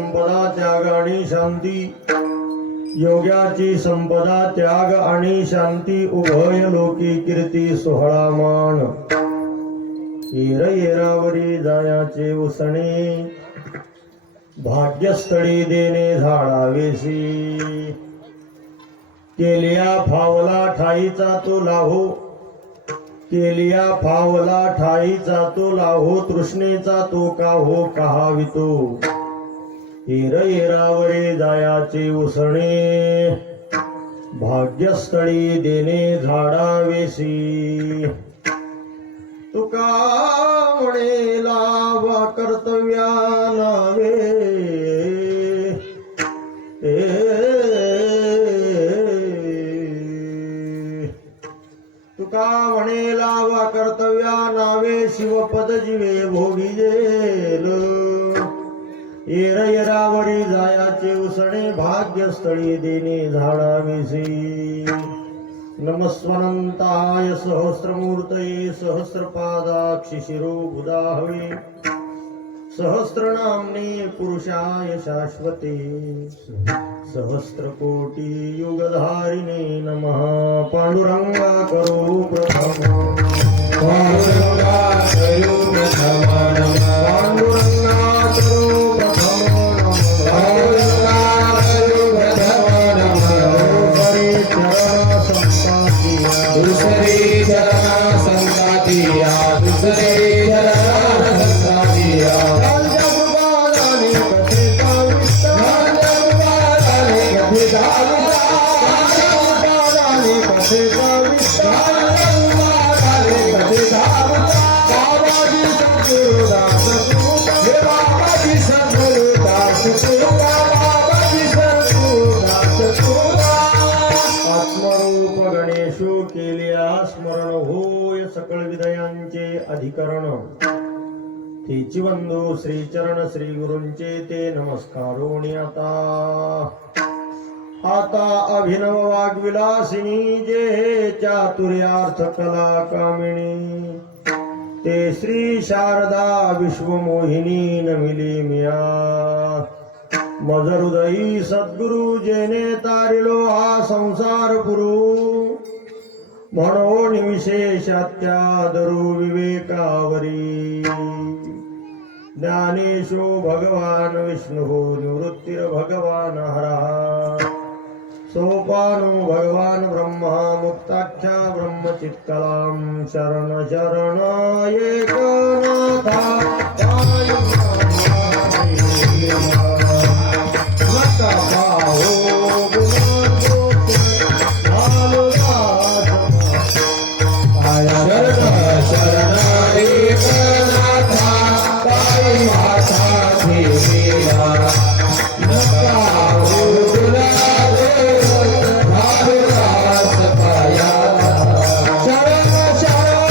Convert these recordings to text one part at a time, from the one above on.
संपदा त्याग आणि शांती, योग्याची संपदा त्याग आणि शांती, उभय लोकी कीर्ती सोहळा मान. येर येरावरी जायाचे उसणे, भाग्यस्थळी देणे झाडावेसी. केलिया फावला ठाईचा तो लाहो, केलिया फावला ठाईचा तो लाहो, तृष्णेचा तो काहो कहावितो. येर येरावरी जायाचे उसणे, भाग्यस्थळी देणे झाडावेसी. तुका म्हणे लावा कर्तव्या नावे, तुका म्हणे लावा कर्तव्या नावे, शिवपद जीवे भोगिजेल. येर येरावरी जायाचे उसणे, भाग्यस्थळी देणे झाडाविसी. नमस्वनंताय सहस्रमूर्तये, सहस्रपादाक्षि शिरोबुधाहवे, सहस्रनाम्ने पुरुषाय शाश्वते, सहस्रकोटी युगधारिणे नमः. पांडुरंगा करो प्रथम, पांडुरंगा करो प्रथम नमः. पांडुरंगा करो प्रथम नमः. पांडुरंगा करो प्रथम नमः. दुसरे चरण संतातिया, दुसरे चरण संतातिया. जगबालाने कथेचा विस्तार, जगबालाने कथेचा विस्तार, जगबालाने कथेचा विस्तार, जगबालाने कथेचा विस्तार. बाबाजी सद्गुरुदास तुका, हे बाबाजी सद्गुरुदास तुका, बाबाजी सद्गुरुदास तुका. आत्मरूप गणेशो केलिया स्मरण होय, सकळ विदयांचे अधिकरण. तेची बंधू श्रीचरण श्री गुरूंचे ते नमस्कारोणी. आता अभिनव वाग्विलासिनी, जे चातुर्यार्थ कला कामिणी, ते श्री शारदा विश्वमोहिनी नमिली मिया. मज हृदयी सद्गुरु, जेने तारिलो हा संसार पुरू. म्हणून विशेषात्यादरू विवेकावरी. ज्ञानेशो भगवान विष्णु, निवृत्तिर भगवान हरा. सोपानो भगवान ब्रह्मा, मुक्ताख्या ब्रह्मचित्कलां. शरण शरण एकनाथा, नका पाहो शरण एकनाथा, पायी माथा ठेविला. नका हो भाविकास पाया. शरण शरण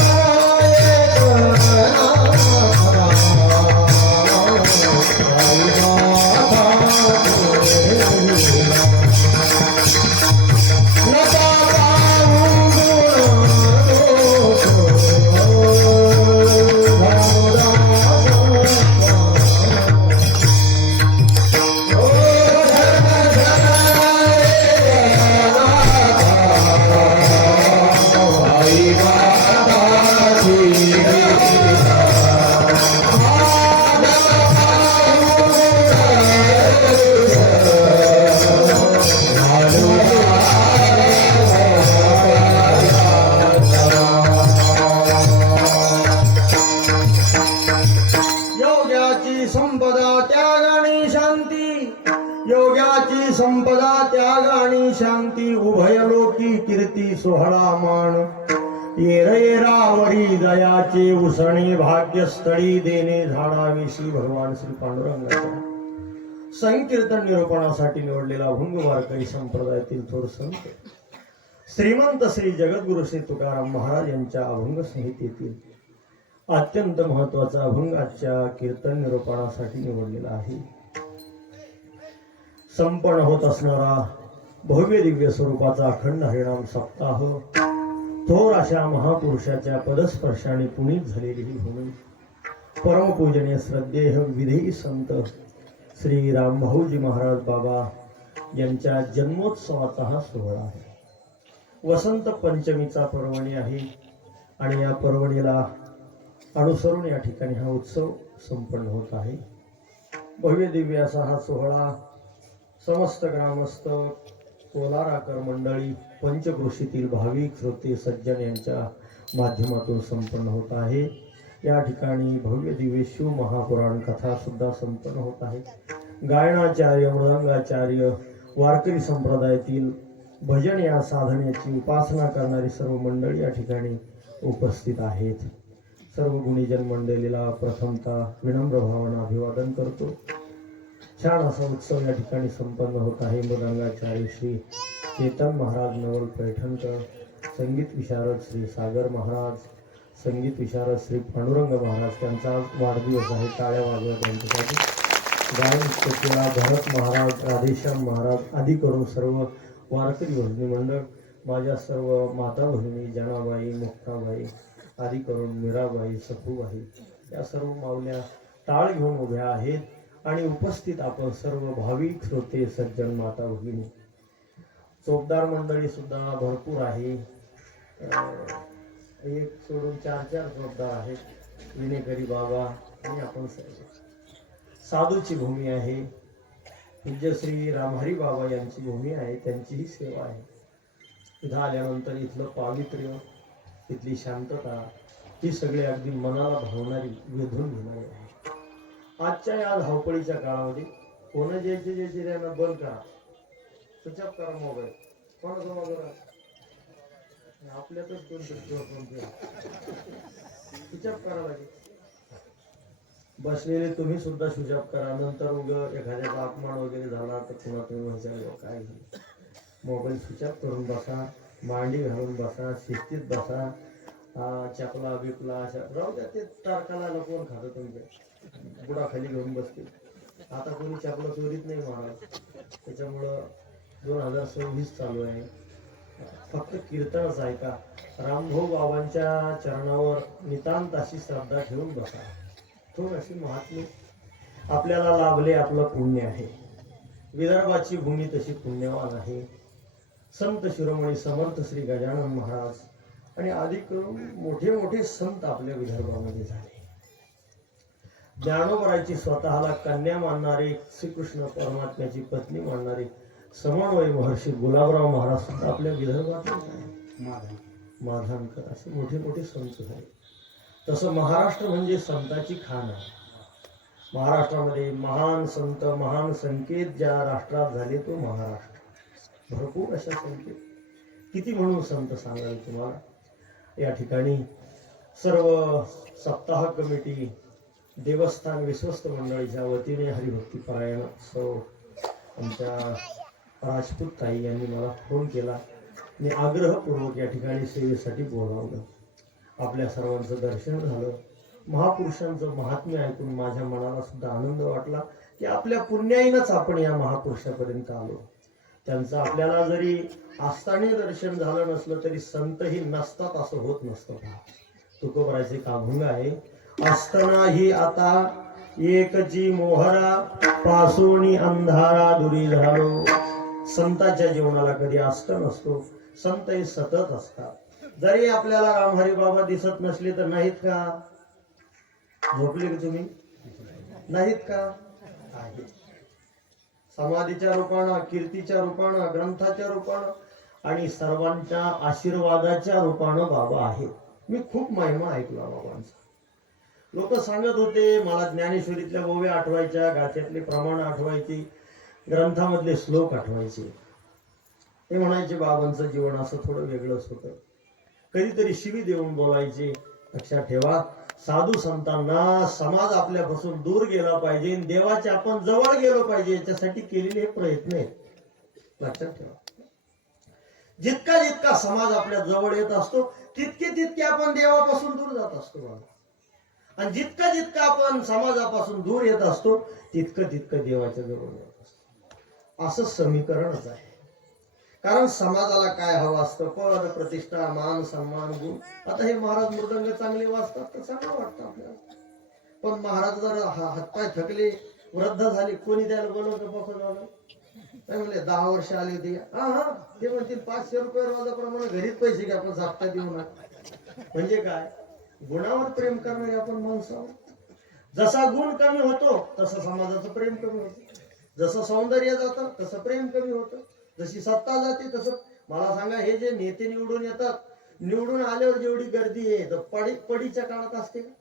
योग्याची संपदा त्याग आणि शांती, उभय लोकी कीर्ती सोहळा मान. येर येरावरी दयाचे उसणे, भाग्यस्थळी देणे झाडाविषयी. भगवान श्री पांडुरंगाच्या संकीर्तन निरूपणासाठी निवडलेला अभंग वारकरी संप्रदायातील थोर संत श्रीमंत श्री जगद्गुरु श्री तुकाराम महाराज यांच्या अभंग संहितेतील अत्यंत महत्वाचा अभंग आजच्या कीर्तन निरूपणासाठी निवडलेला आहे. संपन्न होत असणारा भव्य दिव्य स्वरूपाचा अखंड हरिनाम सप्ताह, थोर अशा महापुरुषाच्या पदस्पर्शाने पुनीत झालेली ही भूमी, परमपूजनीय श्रद्धेय विधेयी संत श्री रामभाऊजी महाराज बाबा यांच्या जन्मोत्सवाचा हा सोहळा आहे. वसंत पंचमीचा पर्वणी आहे आणि या पर्वणीला अनुसरून या ठिकाणी हा उत्सव संपन्न होत आहे. भव्य दिव्य असा हा सोहळा समस्त ग्रामस्थ, कोलाराकर मंडळी, पंचक्रोशीतील भाविक श्रोते सज्जन यांच्या माध्यमातून संपन्न होत आहे. या ठिकाणी भव्य दिव्य शिव महापुराण कथा सुद्धा संपन्न होत आहे. गायनाचार्य, मृदंगाचार्य, वारकरी संप्रदायातील भजन या साधनेची उपासना करणारी सर्व मंडळी या ठिकाणी उपस्थित आहेत. सर्व गुणीजन मंडळीला प्रथमतः विनम्र भावानं अभिवादन करतो. छान असा उत्सव या ठिकाणी संपन्न होत आहे. मृदंगाचार्य श्री चेतन महाराज नवल पैठणकर, संगीत विशारद श्री सागर महाराज, संगीत विशारद श्री पांडुरंग महाराज, त्यांचा वाढदिवस आहे. टाळ्या वाजवा त्यांच्यासाठी. गायन कचेरा भरत महाराज, राधेश्याम महाराज आदी करून सर्व वारकरी भजनी मंडळ, माझ्या सर्व माता भगिनी जनाबाई, मुक्ताबाई आदी करून मीराबाई, सखूबाई या सर्व माऊल्या टाळ घेऊन उभ्या आहेत आणि उपस्थित आपण सर्व भाविक श्रोते सज्जन माता भगिनी. चोपदार मंडळी सुद्धा भरपूर आहे. एक सोडून 4 चोपदार आहेत. विनेकरी बाबा आणि आपण सर्व. साधूची भूमी आहे. पूज्य श्री रामहरी बाबा यांची भूमी आहे. त्यांचीही सेवा आहे. इथं आल्यानंतर इथलं पावित्र्य, इथली शांतता ही सगळी अगदी मनाला भावणारी, वेधून घेणारी आहे. आजच्या या धावपळीच्या काळामध्ये कोण ज्याचे त्यांना बंद करा, स्विच ऑफ करा मोबाईल. कोणाचा मोबाईल आपल्यातच स्विच ऑफ करा लागेल. बसलेले तुम्ही सुद्धा स्विच ऑफ करा. नंतर उग एखाद्याचा अपमान वगैरे झाला तर पुन्हा तुम्ही म्हणता काय मोबाईल स्विच ऑफ करून बसा, मांडी घालून बसा, शिस्तीत बसा. चपला बिपला अशा राहू द्या. ते तारखाला कोण खातं तुमच्या बुडाखाली घेऊन बसते. आता कोणी चपला चोरीत नाही महाराज. त्याच्यामुळं 2026 चालू आहे. फक्त कीर्तनच ऐका. रामभाऊ बाबांच्या चरणावर नितांत अशी श्रद्धा ठेवून बसा. अशी महात्मे आपल्याला लाभले. आपलं पुण्य आहे. विदर्भाची भूमी तशी पुण्यवान आहे. संत शिरोमणी समर्थ श्री गजानन महाराज आणि अधिक मोठे मोठे संत आपल्या विदर्भामध्ये झाले. ज्ञानोबराची स्वतःला कन्या मानणारे, श्रीकृष्ण परमात्म्याची पत्नी मानणारे समन्वय महर्षी गुलाबराव महाराज सुद्धा आपल्या विदर्भातले माधानकर असे मोठे मोठे संत झाले. तसं महाराष्ट्र म्हणजे संताची खाण आहे. महाराष्ट्रामध्ये महान संत, महान संकेत ज्या राष्ट्रात झाले तो महाराष्ट्र. भरपूर अशा संकेत, किती म्हणून संत सांगाल तुम्हाला. या ठिकाणी सर्व सप्ताह कमिटी, देवस्थान विश्वस्त मंडळीच्या वतीने हरिभक्ती पारायण उत्सव आमच्या राजपूत ताई यांनी मला फोन केला आणि आग्रहपूर्वक या ठिकाणी सेवेसाठी बोलावलं. आपल्या सर्वांचं दर्शन झालं. महापुरुषांचं महात्म्य ऐकून माझ्या मनाला सुद्धा आनंद वाटला की आपल्या पुण्याईनच आपण या महापुरुषापर्यंत आलो. त्यांचं आपल्याला जरी आस्थानी दर्शन झालं नसलं तरी संतही नसतात असं होत नसतं. तुकोबराचे काभंग आहे. असतानाही आता एक जी मोहरा पासोनी अंधारा दुरी झालो. संताच्या जीवनाला कधी अस्त नसतो. संत हे सतत असतात. जरी आपल्याला रामहरी बाबा दिसत नसले तर नाहीत का? झोपले की तुम्ही नाहीत का? आहे. समाधीच्या रूपानं, कीर्तीच्या रूपानं, ग्रंथाच्या रूपानं आणि सर्वांच्या आशीर्वादाच्या रूपानं बाबा आहेत. मी खूप महिमा ऐकला बाबांचा. लोक सांगत होते, मला ज्ञानेश्वरीतल्या ओव्या आठवायच्या, गाथ्यातले प्रमाण आठवायची, ग्रंथामधले श्लोक आठवायचे. ते म्हणायचे बाबांचं जीवन असं थोडं वेगळंच होतं. कधीतरी शिवी देऊन बोलायचे. लक्षात ठेवा, साधू संतांना समाज आपल्यापासून दूर गेला पाहिजे, देवाच्या आपण जवळ गेलो पाहिजे, याच्यासाठी केलेले हे प्रयत्न आहेत. लक्षात ठेवा, जितका जितका समाज आपल्या जवळ येत असतो तितके तितके आपण देवापासून दूर जात असतो बाबा. आणि जितका जितका आपण समाजापासून दूर येत असतो तितकं तितकं देवाच्या जवळ येत असतो. असं समीकरणच आहे. कारण समाजाला काय हवं असतं? पद, प्रतिष्ठा, मान, सन्मान, गुण. आता हे महाराज मृदंग चांगले वाजतात तर चांगलं वाटतं आपल्याला. पण महाराज जर हातपाय थकले वृद्ध झाली, कोणी द्यायला बोलवतं पकडलं काय म्हणले 10 वर्ष आली होती. हा ते म्हणतील 500 रुपये रोजाप्रमाणे घरीच पैसे घ्या पण जागता देऊ नका. म्हणजे काय, गुणावर प्रेम करणारे आपण माणसं. जसा गुण कमी होतो तसं समाजाचं प्रेम कमी होतं, जसं सौंदर्य जातं तसं प्रेम कमी होतं, जशी सत्ता जाते तसं. मला सांगा, हे जे नेते निवडून येतात, निवडून आल्यावर जेवढी गर्दी आहे तर पडीच्या काळात असते का?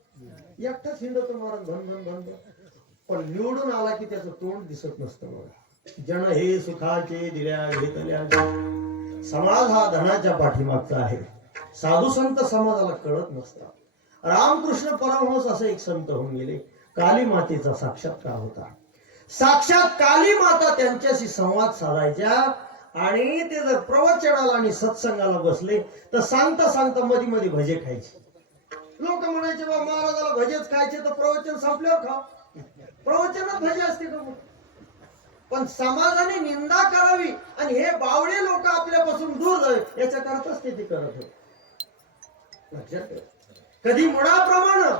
एकटाच हिंडतो महाराज भन भन भन भन. पण निवडून आला की त्याचं तोंड दिसत नसतं बघा. जन हे सुखाचे दिल्या घेतल्या. समाज हा धनाच्या पाठीमागचा आहे. साधू संत समाजाला कळत नसतात. रामकृष्ण परमहंस असे एक संत होऊन गेले. काली मातेचा साक्षात्कार होता. साक्षात काली माता त्यांच्याशी संवाद साधायच्या आणि ते जर प्रवचनाला आणि सत्संगाला बसले तर सांगता सांगता मध्ये मध्ये भजे खायचे. लोक म्हणायचे बा महाराजाला भजेच खायचे तर प्रवचन संपल्यावर खा. प्रवचनात भजे असते का? पण समाजाने निंदा करावी आणि हे बावळे लोक आपल्यापासून दूर जावे याच्याकरताच ते करत होते. लक्षात ठेवा. कधी मुळाप्रमाणे,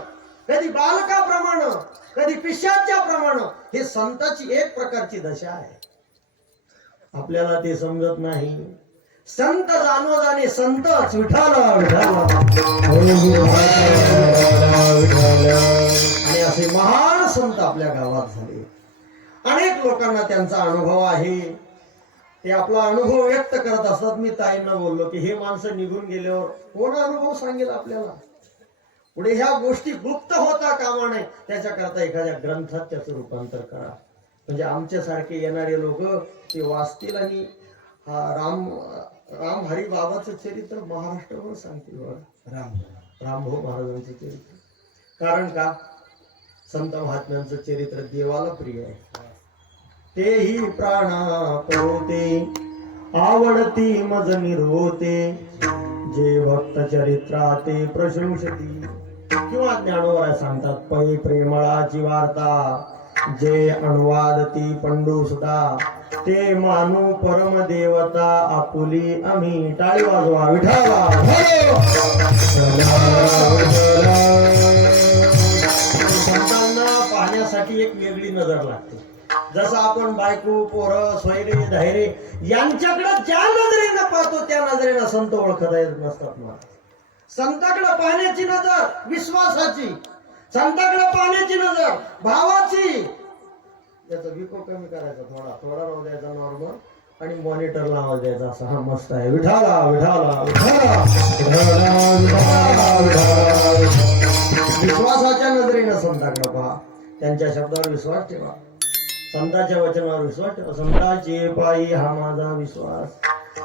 कधी बालकाप्रमाणे, कधी पिशाच्या प्रमाणे. हे संताची एक प्रकारची दशा आहे. आपल्याला ते समजत नाही. संत जाणो जाणे संतच विठाला विठाला. आणि असे महान संत आपल्या गावात झाले. अनेक लोकांना त्यांचा अनुभव आहे. ते आपला अनुभव व्यक्त करत असतात. मी ताईंना बोललो की हे माणसं निघून गेल्यावर कोण अनुभव सांगेल आपल्याला? पुढे ह्या गोष्टी गुप्त होता कामा नये. त्याच्याकरता एखाद्या ग्रंथात त्याचं रूपांतर करा. म्हणजे आमच्यासारखे येणारे लोक ते वाचतील आणि हा राम हरी बाबाचं चरित्र महाराष्ट्रावर सांगतील. रामभाऊ महाराजांचं चरित्र. कारण का, संत महात्म्यांचं चरित्र देवाला प्रिय आहे. तेही प्राणा परोते आवडती मज निर्होते जे भक्त चरित्राते प्रशंसती. किंवा ज्ञानोबा सांगतात पै प्रेमळाची वार्ता जे अनुवादती पंडू सुद्धा ते मानू परम देवता आपुली आम्ही. टाळी वाजवा विठाला. संतांना पाहण्यासाठी एक वेगळी नजर लागते. जसं आपण बायको पोरं सोयरे धायरे यांच्याकडे ज्या नजरेनं पाहतो त्या नजरेनं संत ओळखता येत नसतात. मला संताकडे पाहण्याची नजर विश्वासाची, संताकडे पाहण्याची नजर भावाची. याचा विको कमी करायचा, थोडा थोडा राहू द्यायचा नॉर्मल आणि मॉनिटरला आवाज द्यायचा असा. हा मस्त आहे. विठाला विठाला विश्वासाच्या नजरेनं संताकडे पहा. त्यांच्या शब्दावर विश्वास ठेवा, संतांच्या वचनावर विश्वास ठेवा. संतांचे पायी हा माझा विश्वास,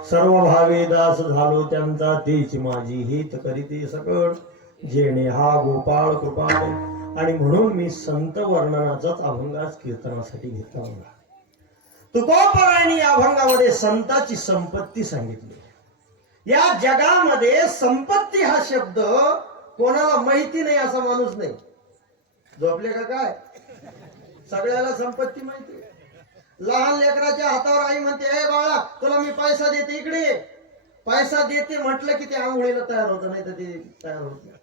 सर्व भावे दास झालो त्यांचा तीच माझी हित करीती सकळ. जेणे हा गोपाळ कृपाळ. आणि म्हणून मी संत वर्णनाचाच अभंगाच कीर्तनासाठी घेतला होता. तुकोबरायांनी या अभंगामध्ये संताची संपत्ती सांगितली. या जगामध्ये संपत्ती हा शब्द कोणाला माहिती नाही असा माणूस नाही. झोपले का काय? सगळ्याला संपत्ती माहिती. लहान लेकराच्या हातावर आई म्हणते ए बाळा तुला मी पैसा देते इकडे ये. पैसा देते म्हटलं की ते आंघोळीला तयार होतं, नाही तर ते तयार होत नाही.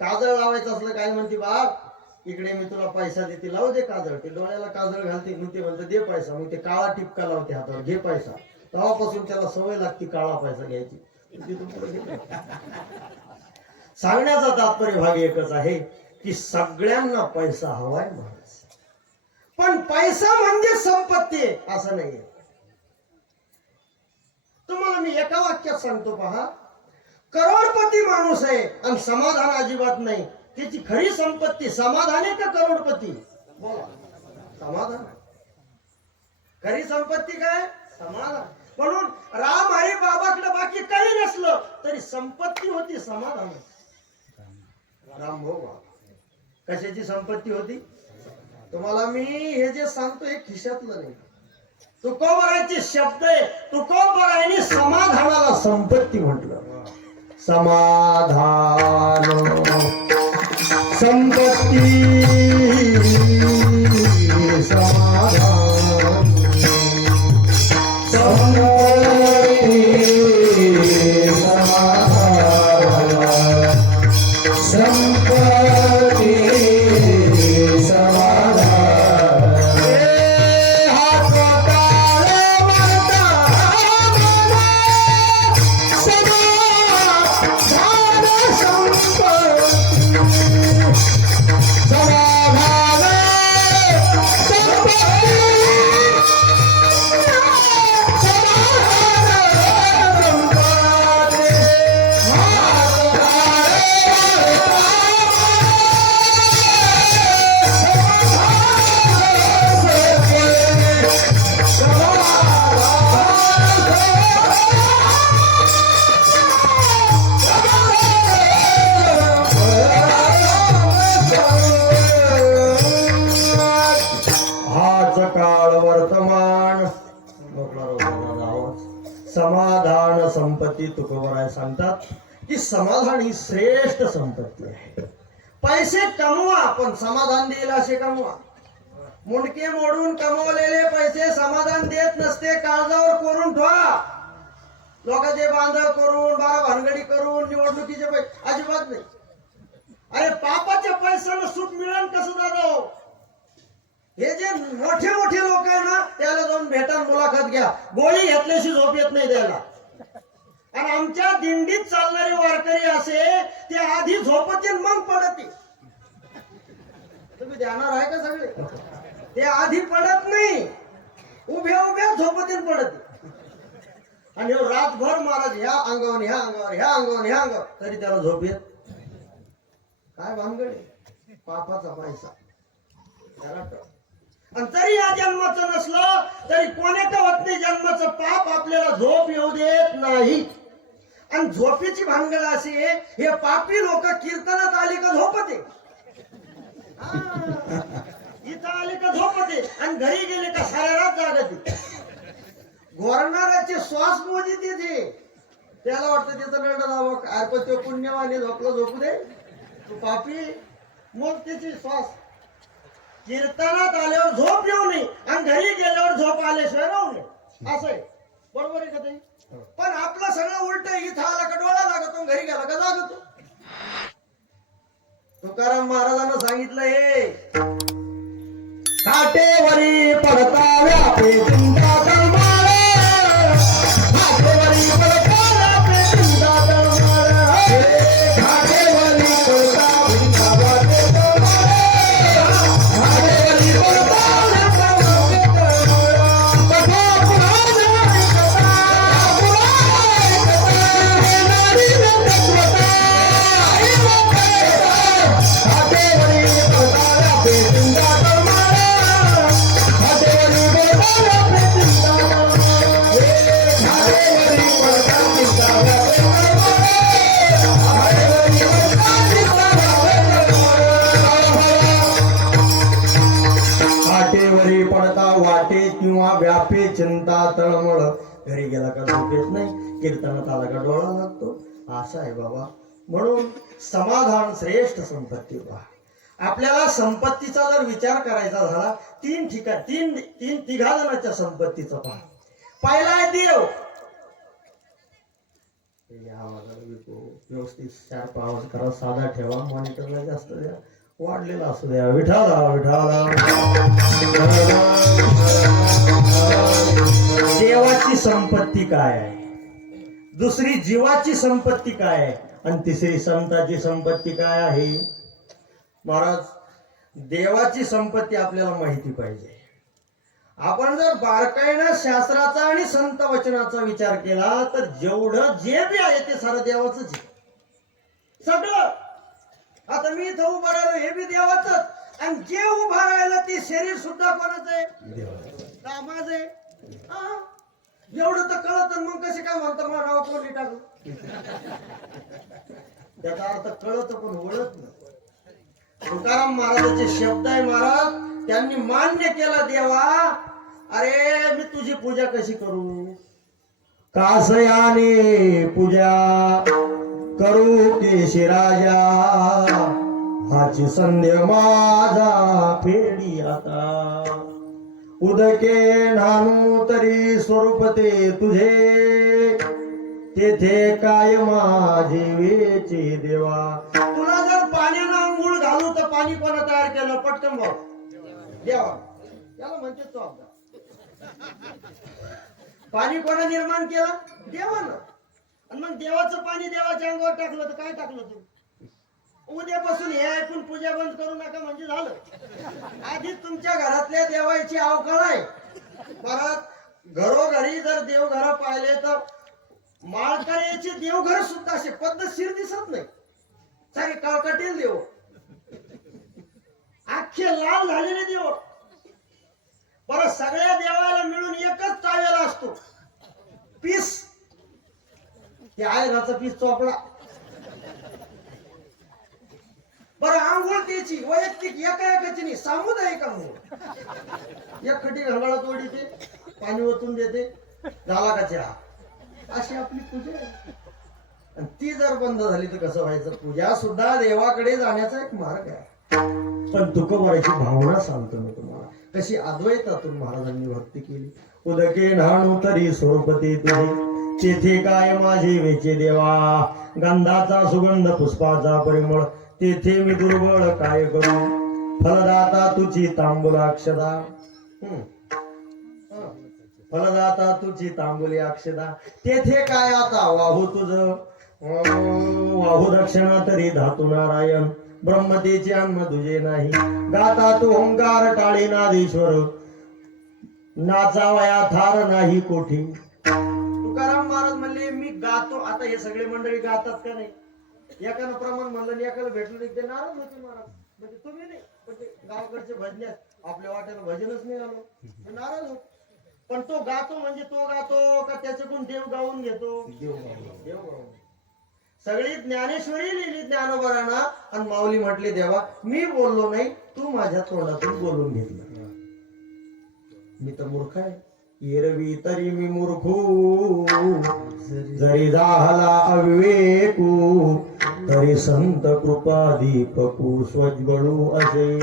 काजळ लावायचं असलं काय म्हणते बाप इकडे मी तुला पैसा देते, लावू दे काजळ. ते डोळ्याला काजळ घालते, मग ते म्हणते दे पैसा. मग ते काळा टिपका लावते हातावर, घे पैसा. तेव्हापासून त्याला सवय लागते काळा पैसा घ्यायची. सांगण्याचा तात्पर्य भाग एकच आहे की सगळ्यांना पैसा हवाय महाराज. पण पैसा म्हणजे संपत्ती असं नाहीये. तुम्हाला मी एका वाक्यात सांगतो पहा. करोडपती माणूस आहे आणि समाधान अजिबात नाही. त्याची खरी संपत्ती समाधान आहे का करोडपती? बोला. समाधान. खरी संपत्ती काय? समाधान. म्हणून राम हरी बाबाकडे बाकी काही नसलं तरी संपत्ती होती समाधान. राम भाऊ बाबा कशाची संपत्ती होती? तुम्हाला मी हे जे सांगतो हे खिशातलं नाही. तुकोबरायचे शब्द आहे. तुकोबरायांनी समाधानाला संपत्ती म्हटलं. समाधान संपत्ती समाधान संपत्ती समाधान संपत्ती समाधान सभापती तुकोबराय सांगतात की समाधान ही श्रेष्ठ संपत्ती आहे. पैसे कमवा पण समाधान देईल असे कमवा. मुंडके मोडून कमवलेले पैसे समाधान देत नसते. काळजावर कोरून ठेवा. लोकांचे बांधव करून बारा भानगडी करून निवडणुकीचे पैसे अजिबात नाही. अरे पापाच्या पैशाला सुख मिळेल कसं दादा? हे जे मोठे मोठे लोक आहे ना त्याला जाऊन भेटा, मुलाखत घ्या. गोळी घेतल्याशी झोप येत नाही त्याला. आणि आमच्या दिंडीत चालणारे वारकरी असे ते आधी झोपते मग पडते. तुम्ही ध्यानावर आहे का सगळे? ते आधी पडत नाही, उभ्या उभ्या झोपते पडते. आणि रातभर महाराज ह्या अंगावर ह्या अंगावर ह्या अंगावर ह्या अंगावर तरी त्याला झोप येत काय भानगडे? पापाचा पैसा त्याला. आणि तरी या जन्माचं नसलं तरी कोणाचं होत नाही जन्माचं पाप आपल्याला झोप येऊ देत नाही. आणि झोपेची भानगड अशी हे पापी लोक कीर्तनात आले का झोपते, इथं आले का झोपते आणि घरी गेले का साऱ्या रात जागते. घोरणाऱ्याचे श्वास मोजित येते. त्याला वाटतं त्याचं रड जावं काय, पण तो पुण्यवाने झोपला झोपू दे, तू पापी. मग त्याची श्वास कीर्तनात आल्यावर झोप येऊ नये आणि घरी गेल्यावर झोप आल्याशिवाय राहू नये. असं आहे. बरोबर आहे का ते? पण आपलं सगळं उलट. इथं आला का डोळा लागतो, घरी गेला का जागतो. तुकाराम महाराजांना सांगितलं हे काटेवरी पडता व्यापे चिंता तळमाळ, काटेवरी पडता व्यापे चिंता तळमाळ, काटेवरी पडता व्यापे तळमाळ, काटेवरी पडता व्यापे तळमाळ, कथा पुराण ऐकता, हे नारी तत्वता, काटेवरी पडता व्यापे चिंता तळमाळ, काटेवरी पडता व्यापे चिंता तळमाळ, काटेवरी पडता चिंता व्यापे तळमाळ, काटेवरी पडता चिंता व्यापे तळमाळ. काटेवरी पडता वाटे किंवा व्यापे चिंता तळमळ. घरी गेला का झोप येत नाही, कीर्तनात आला का डोळा लागतो. असं आहे बाबा. म्हणून समाधान श्रेष्ठ संपत्ती. आपल्याला संपत्तीचा जर विचार करायचा झाला तीन तिघा जणांच्या संपत्तीचा पहा. पहिला आहे देव. व्यवस्थित शार्प आवाज करा, साधा ठेवा, मॉनिटरला जास्त द्या, वाढलेला असू द्या. विठाला विठाला. देवाची संपत्ती काय आहे, दुसरी जीवाची संपत्ती काय आहे, आणि तिसरी संताची संपत्ती काय आहे? महाराज, देवाची संपत्ती आपल्याला माहिती पाहिजे. आपण जर बारकाईनं शास्त्राचा आणि संत वचनाचा विचार केला तर जेवढं जे बी आहे ते सारं देवाचंच आहे. सगळं. आता मी इथं उभा राहिलो हे बी देवाचंच, आणि जे उभा राहिलं ते शरीर सुद्धा कोणाचं आहे? का माझं आहे? एवढं तर कळत, मग कसे काय म्हणतात मला नाव कोणी टाकू? त्याचा अर्थ कळत पण ओळख नाही. तुकाराम महाराजांचे शब्द आहे महाराज, त्यांनी मान्य केला देवा, अरे मी तुझी पूजा कशी करू? कासयाने पूजा करू केशी राजा, हाची संध्या माझा फेडी आता. उदके नानू तरी स्वरूप ते तुझे, तेथे काय माझे वेचे देवा. तुला जर पाण्यानं आंघोळ घालू तर पाणी कोणा तयार केलं? पटकन भाऊ देवा. त्याला म्हणते तो आपला पाणी कोणा निर्माण केलं? देवानं. आणि मग देवाचं पाणी देवाच्या अंगावर टाकलं तर काय टाकलं तू? उद्यापासून हे ऐकून पूजा बंद करू नका म्हणजे झालं. आधीच तुमच्या घरातल्या देवाची अवकाळ आहे. परत घरोघरी जर देवघर पाहिले तर माळकऱ्याची देवघर सुद्धा असे पद्धतशीर दिसत नाही. सारे कळकटील देव, अख्खे लाल झालेले देव. परत सगळ्या देवाला मिळून एकच टावेला असतो, पीस. ते आयनाचा पीस चोपडा. बरं, आंघोळ त्याची वैयक्तिक एका एकाची नाही, सामुदायिक आंघोळ. एक खटी घंगाळात ओढीते, पाणी ओतून देते, झाला का चहा. अशी आपली पूजा आहे. आणि ती जर बंद झाली तर कसं व्हायचं? पूजा सुद्धा देवाकडे जाण्याचा एक मार्ग आहे. पण तुकोबाराची भावना सांगतो मी तुम्हाला, कशी अद्वैतातून महाराजांनी भक्ती केली. उदके न्हाणू तरी स्वरूपती तुझी, तेथे काय माझे वेचे देवा, गंधाचा सुगंध पुष्पाचा परिमळ, तेथे मी दुर्बळ काय करू, फलदाता तुझी तांबूलाक्षदा, फलदाता तुझी तांबुली अक्षदा, तेथे काय आता वाहू तुझ, वाहू दक्षिणा तरी धातू नारायण, ब्रह्मतेचे अन्न तुझे नाही, गाता तू ओंकार टाळे नादेश्वर, नाचावया थार नाही कोठी. तुकाराम महाराज म्हणले मी गातो. आता हे सगळे मंडळी गातात का नाही? एकानं प्रमाण म्हणलं आणि एकाला भेटलं नाही, ते नाराज होते महाराज. म्हणजे तुम्ही नाही, पण ते गावकडचे भजने आपल्या वाट्याला भजनच नाही आलो, नाराज होत. पण तो गातो म्हणजे तो गातो का त्याच्याकडून देव गाऊन घेतो? देव गाऊन. सगळी ज्ञानेश्वरी लिहिली ज्ञानोबरांना आणि माऊली म्हटली देवा मी बोललो नाही, तू माझ्या तोंडातून बोलून घेतलं. मी तर मूर्ख आहे, एरवी तरी मी मूर्खू, जरी झाला अविवेकू, तरी संत कृपा दीपकू स्वज्वळू असे.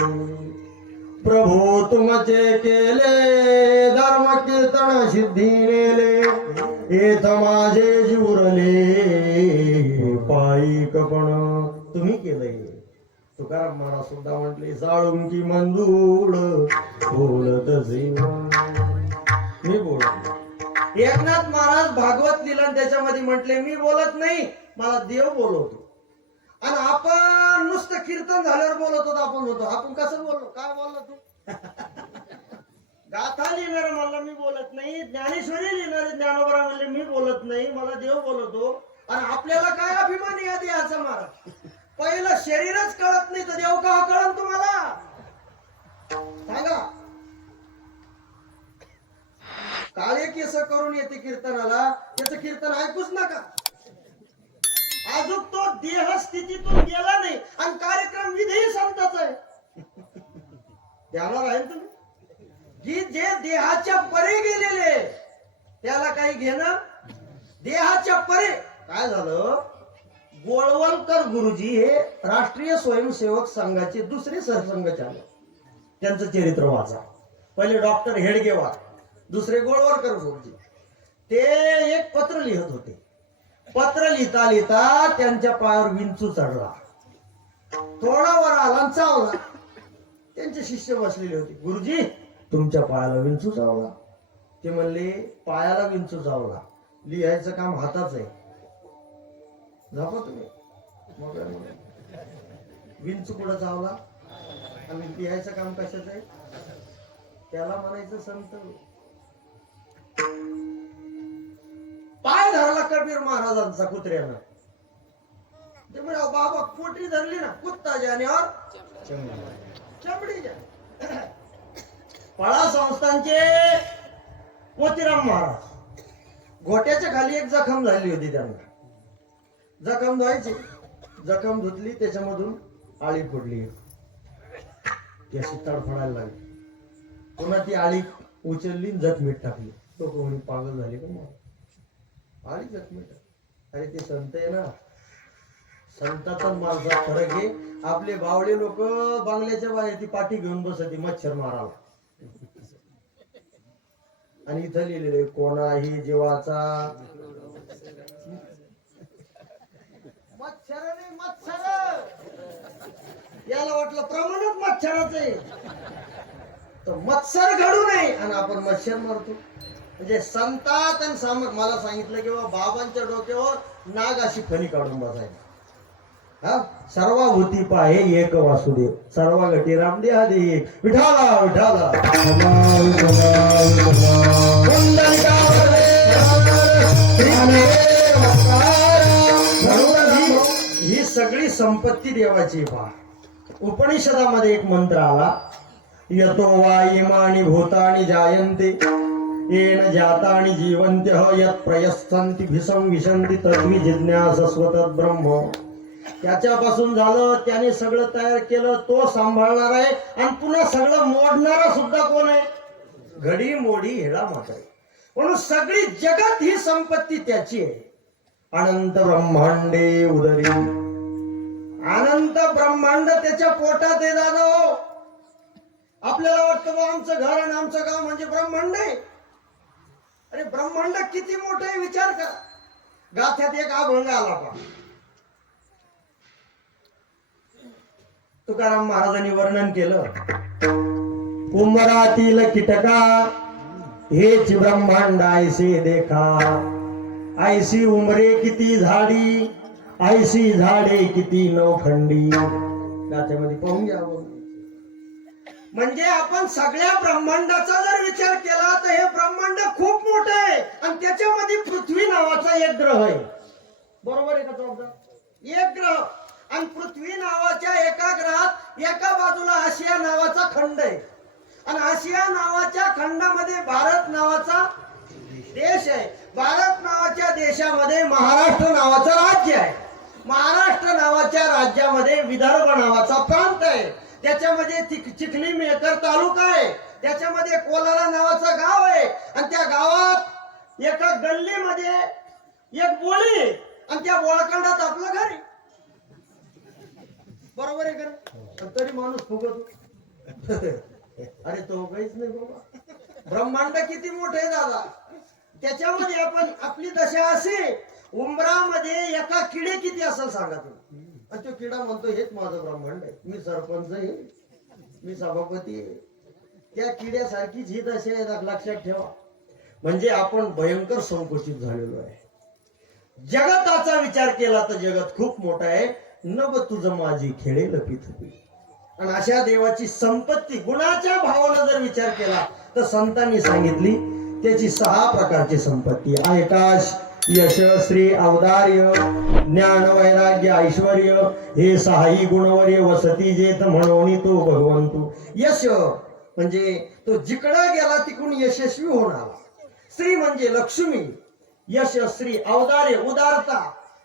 प्रभू तुमचे केले धर्म कीर्तन सिद्धी नेले, येथ माझे जीवरले पायिकपण तुम्ही केलंय. तुकाराम महाराज सुद्धा म्हटले जाळून की मंजूळ बोलत जीवन, मी बोलत. एकनाथ महाराज भागवत लिहिलं त्याच्यामध्ये म्हटले मी बोलत नाही, मला देव बोलवतो. आणि आपण नुसतं कीर्तन झाल्यावर बोलत होतो, आपण होतो. आपण कसं बोललो? काय बोललो तू? गाथा लिहिणार म्हणलं मी बोलत नाही, ज्ञानेश्वरी लिहिणारे ज्ञानोबरा म्हणले मी बोलत नाही, मला देव बोलवतो. आणि आपल्याला काय अभिमान या देहाचा? महाराज पहिलं शरीरच कळत नाही तर देव का कळन तुम्हाला? सांगा. काळे केस करून येते कीर्तनाला, त्याचं कीर्तन ऐकूच नका. अजून तो देह स्थितीतून गेला नाही आणि कार्यक्रम विधेही संताचा आहे. त्याला राहील तुम्ही की जे देहाच्या परे गेलेले त्याला काही घेणं. देहाच्या परे काय झालं? गोळवलकर गुरुजी हे राष्ट्रीय स्वयंसेवक संघाचे दुसरे सरसंघचालक, त्यांचं चरित्र वाचा. पहिले डॉक्टर हेडगेवार, दुसरे गोळवलकर गुरुजी. ते एक पत्र लिहत होते. पत्र लिहिता लिहिता त्यांच्या पायावर विंचू चढला, थोडा वर आला चावला. त्यांचे शिष्य बसलेले होते, गुरुजी तुमच्या पायाला विंचू चावला. ते म्हणले पायाला विंचू चावला, लिहायचं काम हाताच आहे, जापा तुम्ही. मग विंचू कुठं चावला आणि लिहायचं काम कशाच आहे? त्याला म्हणायचं संत. पाय धरला कबीर महाराजांचा कुत्र्यानं. ते म्हणे बाबा पोटरी धरली ना, कुत्ता जाण्यावर चमडी जा. पळा संस्थानचे मोतीराम महाराज, घोट्याच्या खाली एक जखम झाली होती. त्यांना जखम धुवायची, जखम धुतली, त्याच्यामधून आळी फोडली, ती अशी तडफडायला लागली. पुन्हा ती आळी उचलली, जखमीत टाकली. तो कोणी पागल झाली का मग? आळी जखमीत. अरे ते संत आहे ना, संताचा माझा फरक आहे. आपले बावळे लोक बांगल्याच्या बाहेर ती पाठी घेऊन बसती मच्छर मारायला, आणि इथं लिहिलेले कोणाही जीवाचा मच्छर नाही मच्छर. याला वाटलं प्रमाणात मच्छराच आहे तर मत्सर घडू नये आणि आपण मच्छर मारतो. म्हणजे संतात आणि सामत मला सांगितलं की बाबांच्या डोक्यावर नाग अशी फणी काढून बसायची. हा सर्वाभूती पाहे एक वासुदेव, सर्व गटी रामदेहा दे विठाला विठाला. ही सगळी संपत्ती देवाची. पहा उपनिषदामध्ये एक मंत्र आला, यतो वा इमानि भूतानि जायन्ते येन जातानि जीवन्त्यः यत् प्रयस्सन्ति भिसं विशन्ति तद्वि जिज्ञासस्व तद्ब्रह्म. त्याच्यापासून झालं, त्याने सगळं तयार केलं, तो सांभाळणार आहे आणि पुन्हा सगळं मोडणारा सुद्धा कोण आहे? घडी मोडी हेडा मात्र. म्हणून सगळी जगत ही संपत्ती त्याची आहे. अनंत ब्रह्मांडे उदरी, अनंत ब्रह्मांड त्याच्या पोटात आहे दादा. आपल्याला वाटतं बा आमचं घर आणि आमचं गाव म्हणजे ब्रह्मांड आहे. अरे ब्रह्मांड किती मोठं आहे विचार करा. गाथ्यात एक अभंग आला पा, तुकाराम महाराजांनी वर्णन केलं. उंबरातील कीटका हेच ब्रह्मांड ऐसे देखा, ऐसी उमरे किती झाडी, ऐसी झाडे किती नवखंडी. गाथ्यामध्ये पाहून घ्या. म्हणजे आपण सगळ्या ब्रह्मांडाचा जर विचार केला तर हे ब्रह्मांड खूप मोठं आहे आणि त्याच्यामध्ये पृथ्वी नावाचा एक ग्रह आहे. बरोबर आहे का चौदा? एक ग्रह. आणि पृथ्वी नावाच्या एका ग्रहात एका बाजूला आशिया नावाचा खंड आहे आणि आशिया नावाच्या खंडामध्ये भारत नावाचा देश आहे. भारत नावाच्या देशामध्ये महाराष्ट्र नावाचं राज्य आहे. महाराष्ट्र नावाच्या राज्यामध्ये विदर्भ नावाचा प्रांत आहे. त्याच्यामध्ये चिखली मेकर तालुका आहे. त्याच्यामध्ये कोलारा नावाचं गाव आहे आणि त्या गावात एका गल्लीमध्ये एक बोळी आहे आणि त्या बोळखंडात आपलं घर आहे. बरोबर आहे का? तरी माणूस फुगत. अरे तो काहीच नाही बाबा. ब्रह्मांड किती मोठे आहे दादा. त्याच्यामध्ये आपण आपली दशा असे, उंबरामध्ये एका किडे किती असेल सांगा तुम्ही. आणि तो किडा म्हणतो हेच माझं ब्रह्मांड आहे, मी सरपंच आहे, मी सभापती आहे. त्या किड्यासारखीच ही दशा आहे, लक्षात ठेवा. म्हणजे आपण भयंकर संकुचित झालेलो आहे. जगताचा विचार केला तर जगत खूप मोठं आहे. नभ तुझं माझी खेळे लपिथपी. आणि अशा देवाची संपत्ती गुणाच्या भावानं जर विचार केला तर संतांनी सांगितली त्याची 6 प्रकारची संपत्ती. आकाश, यश, श्री, औदार्य, ज्ञान, वैराग्य, ऐश्वर्य हे 6ही गुणवर्य वसती जेत म्हणून तो भगवंतू. यश म्हणजे तो जिकडं गेला तिकडून यशस्वी होऊन आला. श्री म्हणजे लक्ष्मी, यश, श्री, औदार्य, उदारता.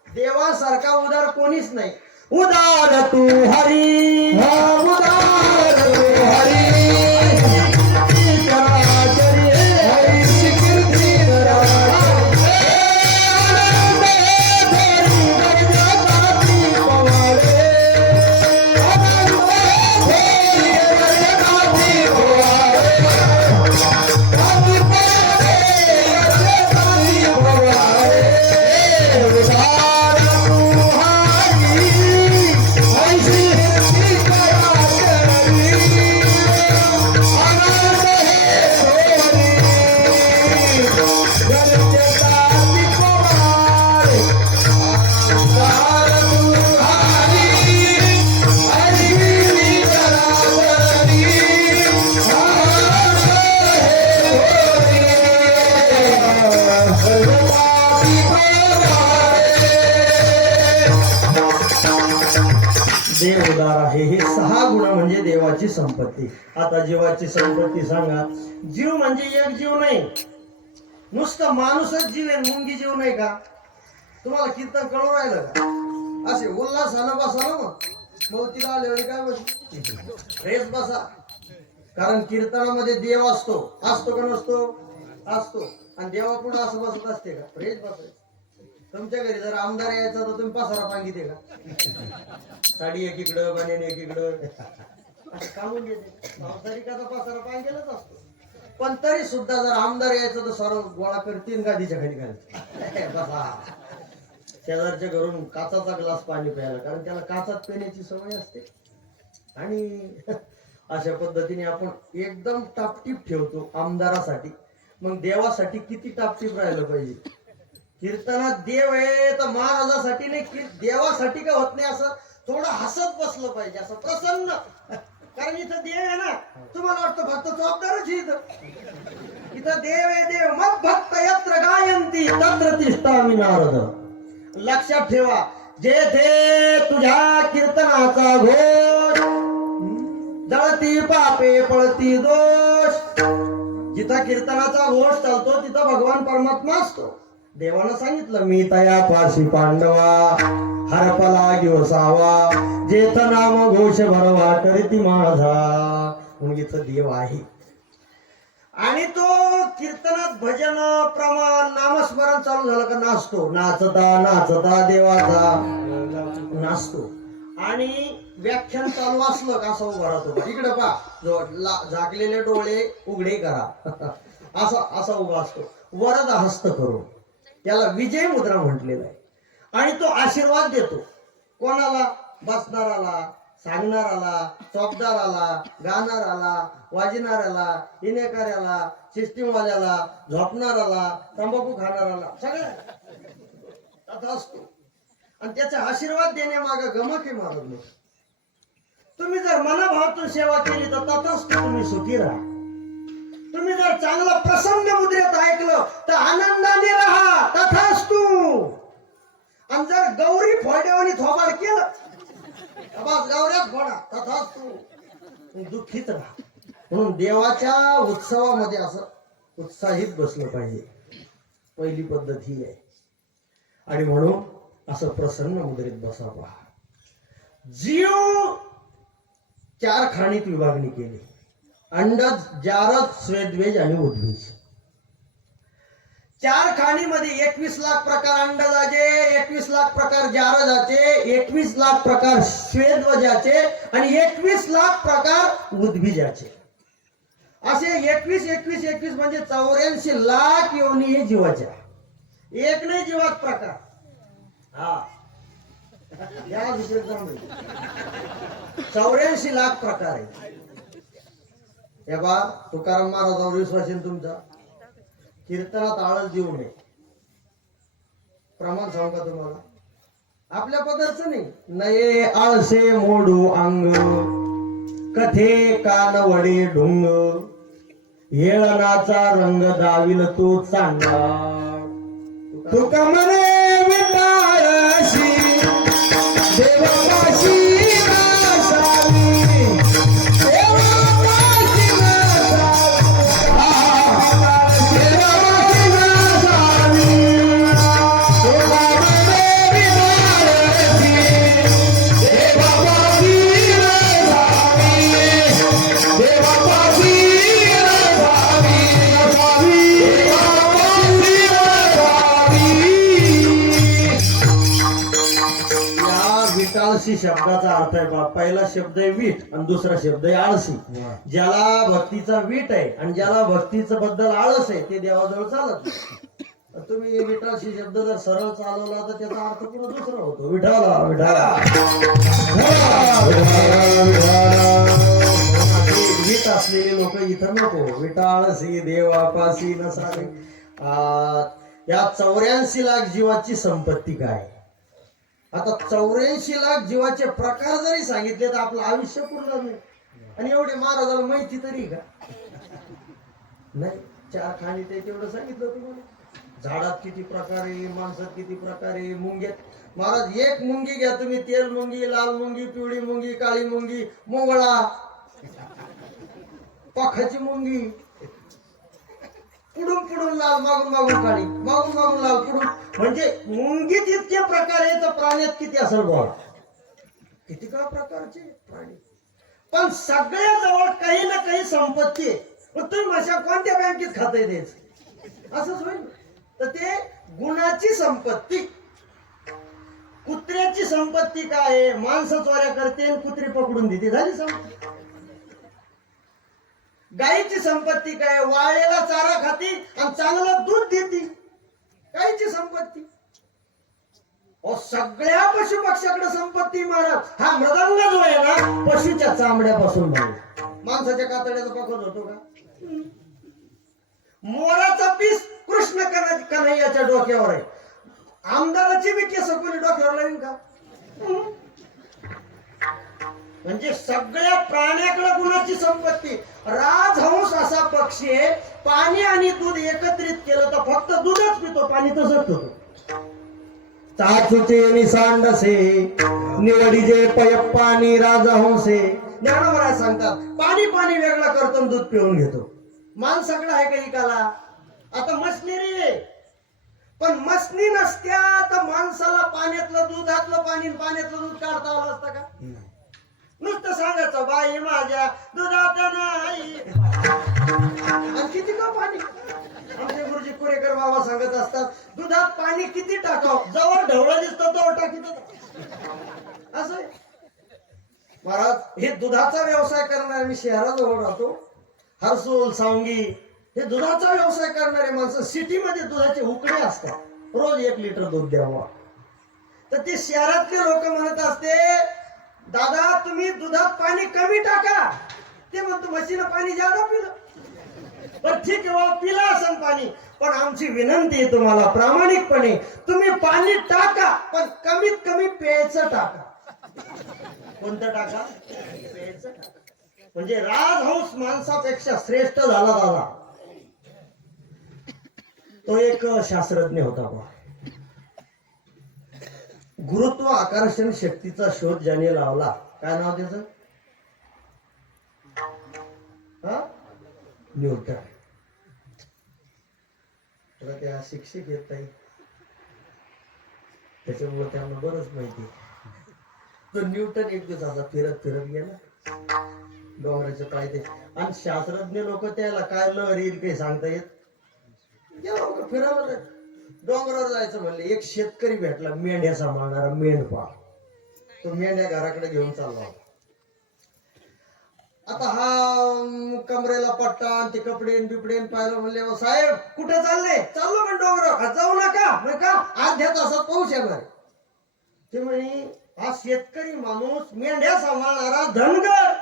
देवासारखा उदार कोणीच नाही. उदार तू हरी, उदार तू हरी, देव उदार आहे. हे 6 गुण म्हणजे देवाची संपत्ती. आता जीवाची संपत्ती सांगा. जीव म्हणजे एक जीव नाही, नुसतं माणूसच जीव आहे, मुंगी जीव नाही का? तुम्हाला कीर्तन कळून राहिलं का? असे उल्हासानं बसा ना मग तिला आले काय बस रेस बसा. कारण कीर्तनामध्ये देव असतो. असतो का नसतो? असतो. आणि देवा पुढे असं बसत असते का? रेस बसायचं. तुमच्या घरी जर आमदार यायचा तर तुम्ही पसारा पांगिते का? साडी एकीकडं, बनेन एकीकडं, असं कामून घेते. संसारिकाचा पसारा पांगेलाच असतो. पण तरी सुद्धा जर आमदार यायचं तर सर्व गोळा करतील गादीच्या खाली घालायचं. बसा. शेजारच्या घरून काचाचा ग्लास पाणी प्यायला, कारण त्याला काचात पिण्याची सवय असते. आणि अशा पद्धतीने आपण एकदम टापटीप ठेवतो आमदारासाठी. मग देवासाठी किती टापटीप राहिलं पाहिजे. कीर्तनात देव आहे तर महाराजासाठी नाही, देवासाठी का होत नाही असं थोडं हसत बसलं पाहिजे, असं प्रसन्न. कारण इथं देव आहे ना. तुम्हाला वाटतं भक्त जबाबदारच इथं देव आहे. देव मग भक्त यत्र गायंती तत्र तिष्ठामि नारद. लक्षात ठेवा, जेथे तुझ्या कीर्तनाचा घोष, जळती पापे पळती दोष. जिथं कीर्तनाचा घोष चालतो तिथं भगवान परमात्मा असतो. देवानं सांगितलं मी तया पाशी पांडवा, हरपला दिवसावा, जेथ नाम घोष भरवा करीती माझा. म्हणून इथं देव आहे. आणि तो कीर्तनात भजन प्रमाण नामस्मरण चालू झालं का नाचतो, नाचता नाचता देवाचा नाचतो. आणि व्याख्यान चालू असलं का असं उभा राहतो, इकडे पा झाकलेले डोळे उघडे करा असा उभा असतो वरद हस्त करून. त्याला विजय मुद्रा म्हटलेला आहे. आणि तो आशीर्वाद देतो कोणाला, बसणाराला, सांगणाराला, चौकदाराला, गाणाराला, वाजणाऱ्याला, इनेकऱ्याला, सिस्टीमवाल्याला, झोपणाराला, तंबाखू खाणाराला, सगळ्या तथा असतो. आणि त्याचा आशीर्वाद देण्यामागे गमक हे मारत. तुम्ही जर मनाभावातून सेवा केली तर तथाच तुम्ही सुखी राहा. तुम्ही जर चांगलं प्रसन्न मुद्रेत ऐकलं तर आनंदाने राहा, तथास्तु. आणि जर गौरी फोड्यावानी थोबाड केलं, बस गौऱ्यात फोडा, तथास्तु, दुःखीत राहा. म्हणून देवाच्या उत्सवामध्ये असं उत्साहित बसलं पाहिजे. पहिली पद्धत ही आहे. आणि म्हणून असं प्रसन्न मुद्रेत बसा पहा. जीव 4 खाणीत विभागणी केली, अंडज, जारज, स्वेदवेज आणि उद्वीज. 4 खाणीमध्ये 21 लाख प्रकार अंडजाचे, 21 लाख प्रकार जारजाचे, 21 लाख प्रकार स्वेदवजाचे आणि 21 लाख प्रकार उद्भिजाचे. असे 21 म्हणजे 84 लाख योनी हे जीवाच्या. एक नाही जीवात प्रकार. हा या 84 लाख प्रकार आहे. हे बा तुकाराम महाराजांवर विश्वास आहे तुमचा. कीर्तनात आळस देऊ नये. प्रमाण सांगू का तुम्हाला? आपल्या पदार्थ नाही. नये आळसे मोडू अंग, कथे कान वडे ढुंग, येळनाचा रंग दाविल तो चांगला. तुका म्हणे विटाळशी देवापाशी शब्दाचा अर्थ आहे बा. पहिला शब्द आहे वीट आणि दुसरा शब्द आहे आळसी. ज्याला भक्तीचा वीट आहे आणि ज्याला भक्तीचं बद्दल आळस आहे ते देवाजवळ चालत नाही. तुम्ही विठाशी शब्द जर सरळ चालवला तर त्याचा अर्थ पुन्हा दुसरा होतो. विठाला विठाला वीट असलेले लोक इथं नको. विठा आळसी देवापासी नसावे. या 84 लाख जीवाची संपत्ती काय? आता 84 लाख जीवाचे प्रकार जरी सांगितले तर आपलं आयुष्य पूर्ण नाही. आणि एवढे महाराजाला माहिती तरी का नाही? 4 खाणी ते तेवढं सांगितलं तुम्हाला. झाडात किती प्रकार आहे, माणसात किती प्रकार आहे, मुंग्यात. महाराज एक मुंगी घ्या तुम्ही, तेल मुंगी, लाल मुंगी, पिवळी मुंगी, काळी मुंगी, मोगळा, पाखाची मुंगी, पुढून पुढून लाल, मागून मागून काळी, मागून मागून लाल, पुढून. म्हणजे मुंगीत इतके प्रकार आहे तर प्राण्यात किती असेल बघा. किती का प्रकारचे प्राणी. पण सगळ्या जवळ काही ना काही संपत्ती आहे. पण तुम्ही माशा कोणत्या बँकेत खाते द्यायचं असंच होईल. तर ते गुणाची संपत्ती. कुत्र्याची संपत्ती काय आहे? माणसं चोऱ्या करते आणि कुत्री पकडून देते, झाली संपत्ती. गायीची संपत्ती काय? वाळलेला चारा खाती आणि चांगलं दूध देते. गायीची संपत्ती. सगळ्या पशु पक्ष्याकडे संपत्ती महाराज. हा मृदंग जो आहे ना पशुच्या चामड्यापासून बनला. माणसाच्या कातड्याचा पकड होतो का? मोराचा पीस कृष्ण कन्हैयाच्या डोक्यावर आहे. आमदाराची बी केस कोणी डोक्यावर लावीन का? म्हणजे सगळ्या प्राण्याकडे गुणाची संपत्ती. राजहंस असा पक्षी आहे, पाणी आणि दूध एकत्रित केलं तर फक्त दूधच पितो, पाणी तसंच ठेवतो. चाचुचे निसांडसे निवडीजे पयप्पानी राजहंसे. ज्ञानोबा सांगतात पाणी पाणी वेगळा करतो, दूध पिऊन घेतो. माणसाकडे आहे का इकाला? आता मशनरी आहे, पण मशनी नसत्या तर माणसाला पाण्यातलं दूध, हातलं पाणी, पाण्यातलं दूध काढता आलं असतं का? नुसतं सांगायचं बाई माझ्या दुधात नाही. आणि किती का पाणी. आमचे गुरुजी कुरेकर बाबा सांगत असतात दुधात पाणी किती टाकावं, जवळ ढवळा दिसतो तो टाकीत असं. महाराज हे दुधाचा व्यवसाय करणारे, मी शहराजवळ राहतो, हरसूल सांगी, हे दुधाचा व्यवसाय करणारे माणसं सिटीमध्ये दुधाचे उकडे असतात, रोज 1 लिटर दूध द्यावा. तर ते शहरातले लोक म्हणत असते दादा तुम्ही दुधात पाणी कमी टाका. ते म्हणतो म्हशीनं पाणी जादा पिलं. पण ठीक आहे पिला असेल पाणी, पण आमची विनंती आहे तुम्हाला प्रामाणिकपणे तुम्ही पाणी टाका, पण कमीत कमी प्यायचं टाका. कोणतं टाका? प्यायचं टाका. म्हणजे राजहंस माणसापेक्षा श्रेष्ठ झाला दादा. तो एक शास्त्रज्ञ होता बा. गुरुत्व आकर्षण शक्तीचा शोध ज्याने लावला, काय नाव त्याचं? न्यूटन. तुला त्या शिक्षक येत नाही त्याच्यामुळे त्यांना बरंच माहिती. तो न्यूटन एक दिवस असा फिरत फिरत गेला डोंगराच्या पायथ्याशी, आणि शास्त्रज्ञ लोक त्याला काय लहरी काही सांगता येत फिरायला डोंगरावर जायचं म्हणले. एक शेतकरी भेटला मेंढ्या सांभाळणारा मेंढपाळ. तो मेंढ्या घराकडे घेऊन चालला. आता हा कमरेला पट्टा आणि ते कपडे बिपडे पाहिलं. म्हणले साहेब कुठे चालले? चाललो म्हण डोंगरावर. जाऊ नका म्हण का अर्ध्या तासात पाऊस येणार. ते म्हणे हा शेतकरी माणूस मेंढ्या सांभाळणारा धनगर,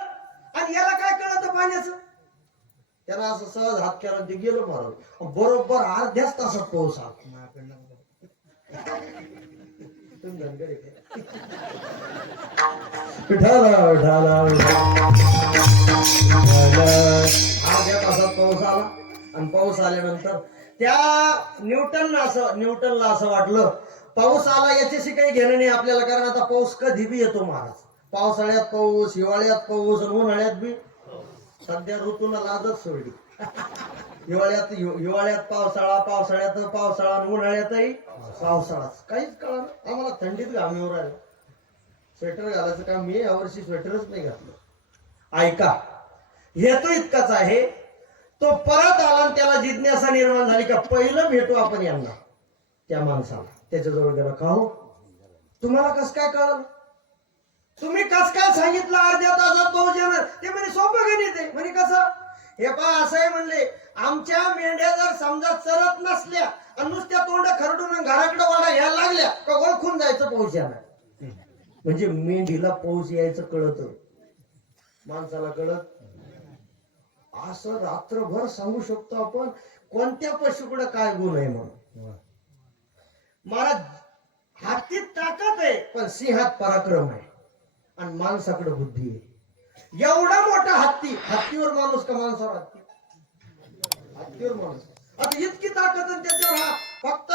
आणि याला काय कळत पाण्याचं. त्याला असं सहज हात केला ते गेलो मारून. बरोबर अर्ध्याच तासात पाऊस आला. अर्ध्या तासात पाऊस आला. आणि पाऊस आल्यानंतर त्या न्यूटनला असं वाटलं पाऊस आला याच्याशी काही घेणं नाही आपल्याला, कारण आता पाऊस कधी बी येतो महाराज. पावसाळ्यात पाऊस, हिवाळ्यात पाऊस, उन्हाळ्यात बी. सध्या ऋतूला लाजच सोडली. हिवाळ्यात पावसाळा, पावसाळ्यात पावसाळा, उन्हाळ्यातही पावसाळाच. काहीच कळलं आम्हाला. थंडीत घामीवर राहिलं. स्वेटर घालायचं का मी यावर्षी स्वेटरच नाही घातलं. ऐका हेतू इतकाच आहे. तो परत आला आणि त्याला जिज्ञासा निर्माण झाली का पहिलं भेटू आपण यांना. त्या माणसाला त्याच्याजवळ गेला. का हो तुम्हाला कस काय कळलं? तुम्ही कस काय सांगितलं अर्ध्या तासात पाऊस येणार? ते म्हणे सोपं गणित आहे. म्हणे कसं? हे पहा असं आहे म्हणले, आमच्या मेंढ्या जर समजा चरत नसल्या आणि नुसत्या तोंड खरडून घराकडे वाडा घ्यायला लागल्या का ओळखून जायचं पाऊस येणार. म्हणजे मेंढीला पाऊस यायचं कळत, माणसाला कळत. असं रात्रभर सांगू शकतो आपण कोणत्या पशुकडे काय गुण आहे म्हणून. महाराज हातीत ताकद आहे पण सिंहात पराक्रम आहे, आणि माणसाकडे बुद्धी आहे. एवढा मोठा हत्तीवर माणूस का माणसावर हत्ती? हत्तीवर माणूस. आता इतकी ताकद आणि त्याच्यावर हा फक्त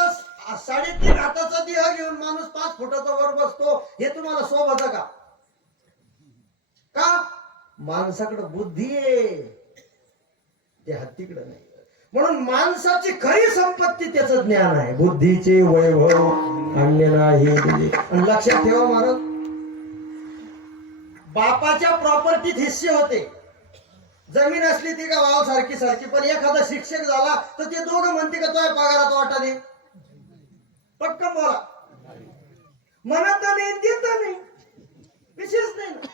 3.5 हाताचा देह घेऊन माणूस 5 फुटाचा वर बसतो. हे तुम्हाला शोभत का? का? माणसाकडे बुद्धी आहे, ते हत्तीकडे नाही. म्हणून माणसाची खरी संपत्ती त्याचं ज्ञान आहे. बुद्धीचे वैभव अन्य नाही. आणि लक्षात ठेवा महाराज, बापाच्या प्रॉपर्टीत हिस्से होते. जमीन असली ती का वाव सारखी सारखी, पण एखादा शिक्षक झाला तर ते दोघं म्हणते का तुझ्या पगारात वाटा दे. पटकन बोला. म्हणत नाही देत नाही, विशेष नाही ना.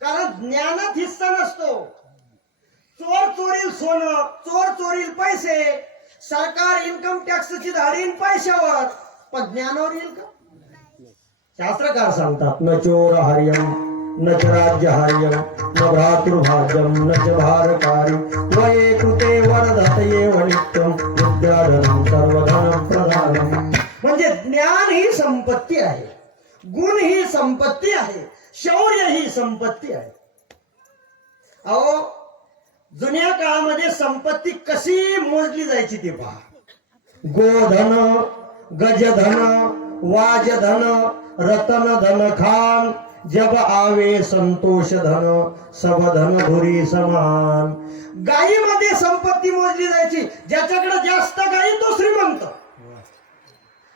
कारण ज्ञानात हिस्सा नसतो. चोर चोरील सोनं, चोर चोरील पैसे, सरकार इन्कम टॅक्सची धाडीन पैशावर, पण ज्ञानावर येईल का? शास्त्रकार सांगतात न चोर हर्यम न च राज्य हर्यम न भ्रातृभाग्यम न च भारकारी वये कृते वरदतये वनित्यम विद्याधनं सर्वधन प्रधानम. म्हणजे ज्ञान ही संपत्ती आहे, गुण ही संपत्ती आहे, शौर्य ही संपत्ती आहे. अहो जुन्या काळामध्ये संपत्ती कशी मोजली जायची ते पहा. गोधन, गजधन, वाजधन, रतन धन खान, जब आवे संतोष धन, सब धन धुरी समान. गायीमध्ये संपत्ती मोजली जायची. ज्याच्याकडे जास्त गायी तो श्रीमंत.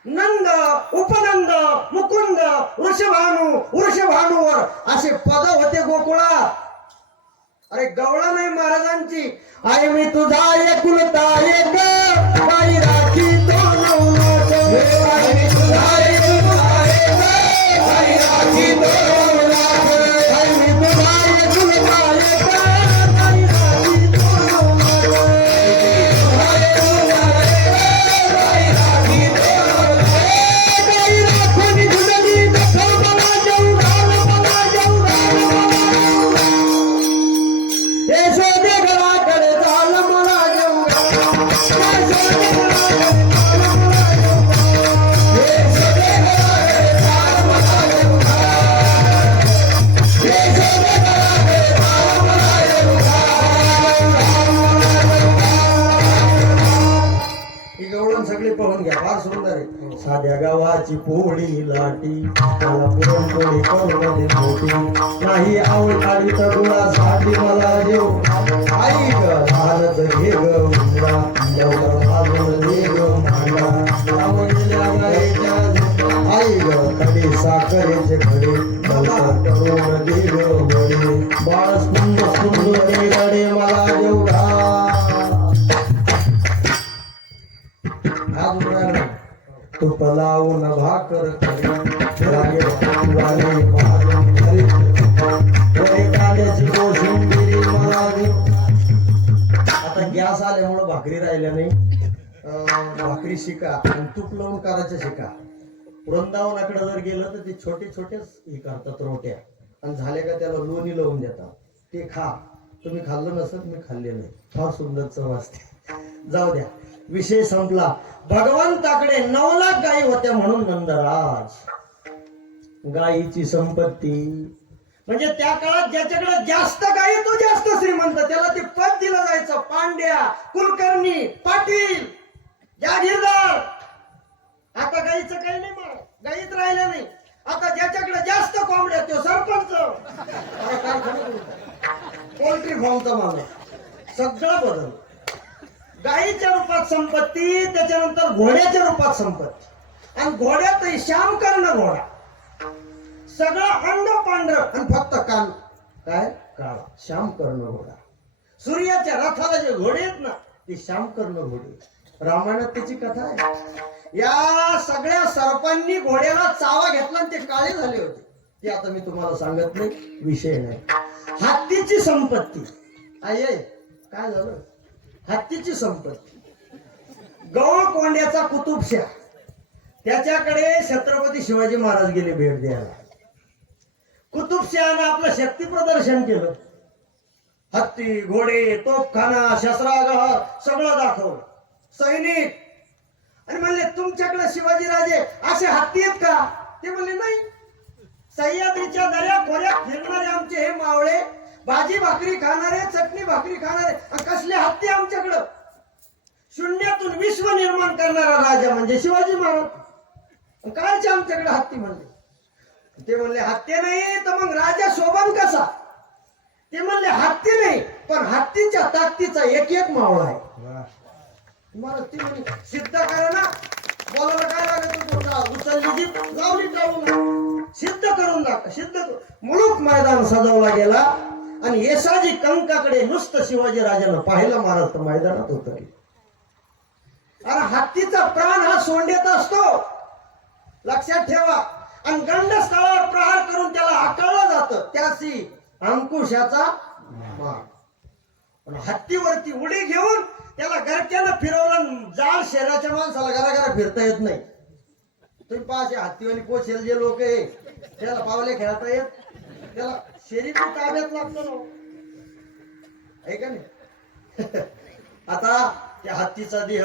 नंद, उपनंद, मुकुंद वृषभानूवर असे पद होते गोकुळात. अरे गवळा नाही महाराजांची. आई मी तुझा एकुलता एक बाई राखी तो नवनाथ. आई मी तुझा एकुलता एक बाई राखी तो नवनाथ. आई मी तुझा एकुलता एक बाई राखी तो नवनाथ. बाई राखी तो नवनाथ. बाई राखून जुलली दखल मला जेवढा मला जेवढा यशोदे घराकडे झालं मला जेवढा. यशोदे घराकडे झालं मला जेवढा. यशोदे घराकडे झालं मला जेवढा. यशोदे घराकडे झालं मला जेवढा. ही गवळण सगळी पाहून घ्या, फार सुंदर आहे. साध्या गावाची पोळी लाटी मला पुरणपोळी करून दे मोठी. नाही आवडली तर गुळासाठी मला देऊ. आई ग भारत घे ग उंडा लवकर वाजून दे ग भांडा. आवडलेल्या गाईच्या आई ग खडे साखरेचे खडे लवकर करून दे ग वडे. बाळ सुंदर सुंदर रडे मला जेवढा. आज उडाला तुप लावून भाकर खाली वाले मारून खाली कांद्याची कोशिंबिरी मला देऊ. आता गॅस आल्यामुळं भाकरी राहिल्या नाही. भाकरी शिका आणि तूप लावून करायचं शिका. वृंदावनाकडे जर गेलं तर ते छोटे छोटेच हे करतात रोट्या आणि झाले का त्याला लोणी लावून देतात. ते खा. तुम्ही खाल्लं नसत, मी खाल्ले नाही. फार सुंदर चव असते. जाऊ द्या, विषय संपला. भगवंताकडे 9 लाख गायी होत्या म्हणून नंदराज. गायीची संपत्ती म्हणजे त्या काळात ज्याच्याकडे जास्त गायी तो जास्त श्रीमंत. त्याला ते पद दिलं जायचं. पांड्या, कुलकर्णी, पाटील, जागीरदार. आता गायीचं काही नाही, मग गायीत राहिलं नाही. आता ज्याच्याकडे जास्त कोंबड्या तो सरपंच. पोल्ट्री फार्मचा माणूस. सगळं बदल. गायीच्या रूपात संपत्ती, त्याच्यानंतर घोड्याच्या रूपात संपत्ती. आणि घोड्यात श्याम कर्ण घोडा. सगळं अंग पांढरं आणि फक्त कान काय काळा. श्याम कर्ण घोडा. सूर्याच्या रथाला जे घोडे आहेत ना ते श्याम कर्ण घोडे. रामायणात त्याची कथा आहे. या सगळ्या सर्पांनी घोड्याला चावा घेतला आणि ते काळे झाले होते. ते आता मी तुम्हाला सांगत नाही, विषय नाही. हत्तीची संपत्ती आहे. काय झालं? हत्तीची संपत्ती. गौळ कोंड्याचा कुतुबशाह. त्याच्याकडे छत्रपती शिवाजी महाराज गेले भेट द्यायला. कुतुबशहानं आपलं शक्ती प्रदर्शन केलं. हत्ती, घोडे, तोफखाना, शस्त्रागार सगळं दाखवलं. सैनिक आणि म्हणले तुमच्याकडे शिवाजी राजे असे हत्ती आहेत का? ते म्हणले नाही. सह्याद्रीच्या दऱ्या खोऱ्यात फिरणारे आमचे हे मावळे, भाजी भाकरी खाणारे, चटणी भाकरी खाणारे, कसले हत्ती आमच्याकडं. शून्यातून विश्व निर्माण करणारा राजा म्हणजे शिवाजी महाराज. कायचे आमच्याकडे हत्ती म्हणले. ते म्हणले हत्ती नाही तर मग राजा शोभन कसा? ते म्हणले हत्ती नाही पण हत्तीच्या ताकदीचा एक एक मावळा आहे. तुम्हाला ती म्हणे सिद्ध करा ना. बोलायला काय लागत होतं? उचलली लावली टाळून सिद्ध करून दाखवा. सिद्ध मुलूक मैदान सजवला गेला आणि येसाजी कंकाकडे नुसतं शिवाजी राजानं पाहिलं. महाराज तर मैदानात उतरले. अरे हत्तीचा प्राण हा सोंडेत असतो, लक्षात ठेवा. आणि गंडस्थळावर प्रहार करून त्याला हाकललं जातं. त्याशी अंकुशाचा मार. पण हत्तीवरती उडी घेऊन त्याला घरच्यानं फिरवलं. जाळ शहराच्या माणसाला घराघरा फिरता येत नाही. तुम्ही पाहते हत्तीवाली पोचेल जे लोक आहे त्याला पावले खेळता येत. त्याला शरीर ताब्यात लागतो ना, आहे का नाही? आता त्या हत्तीचा देह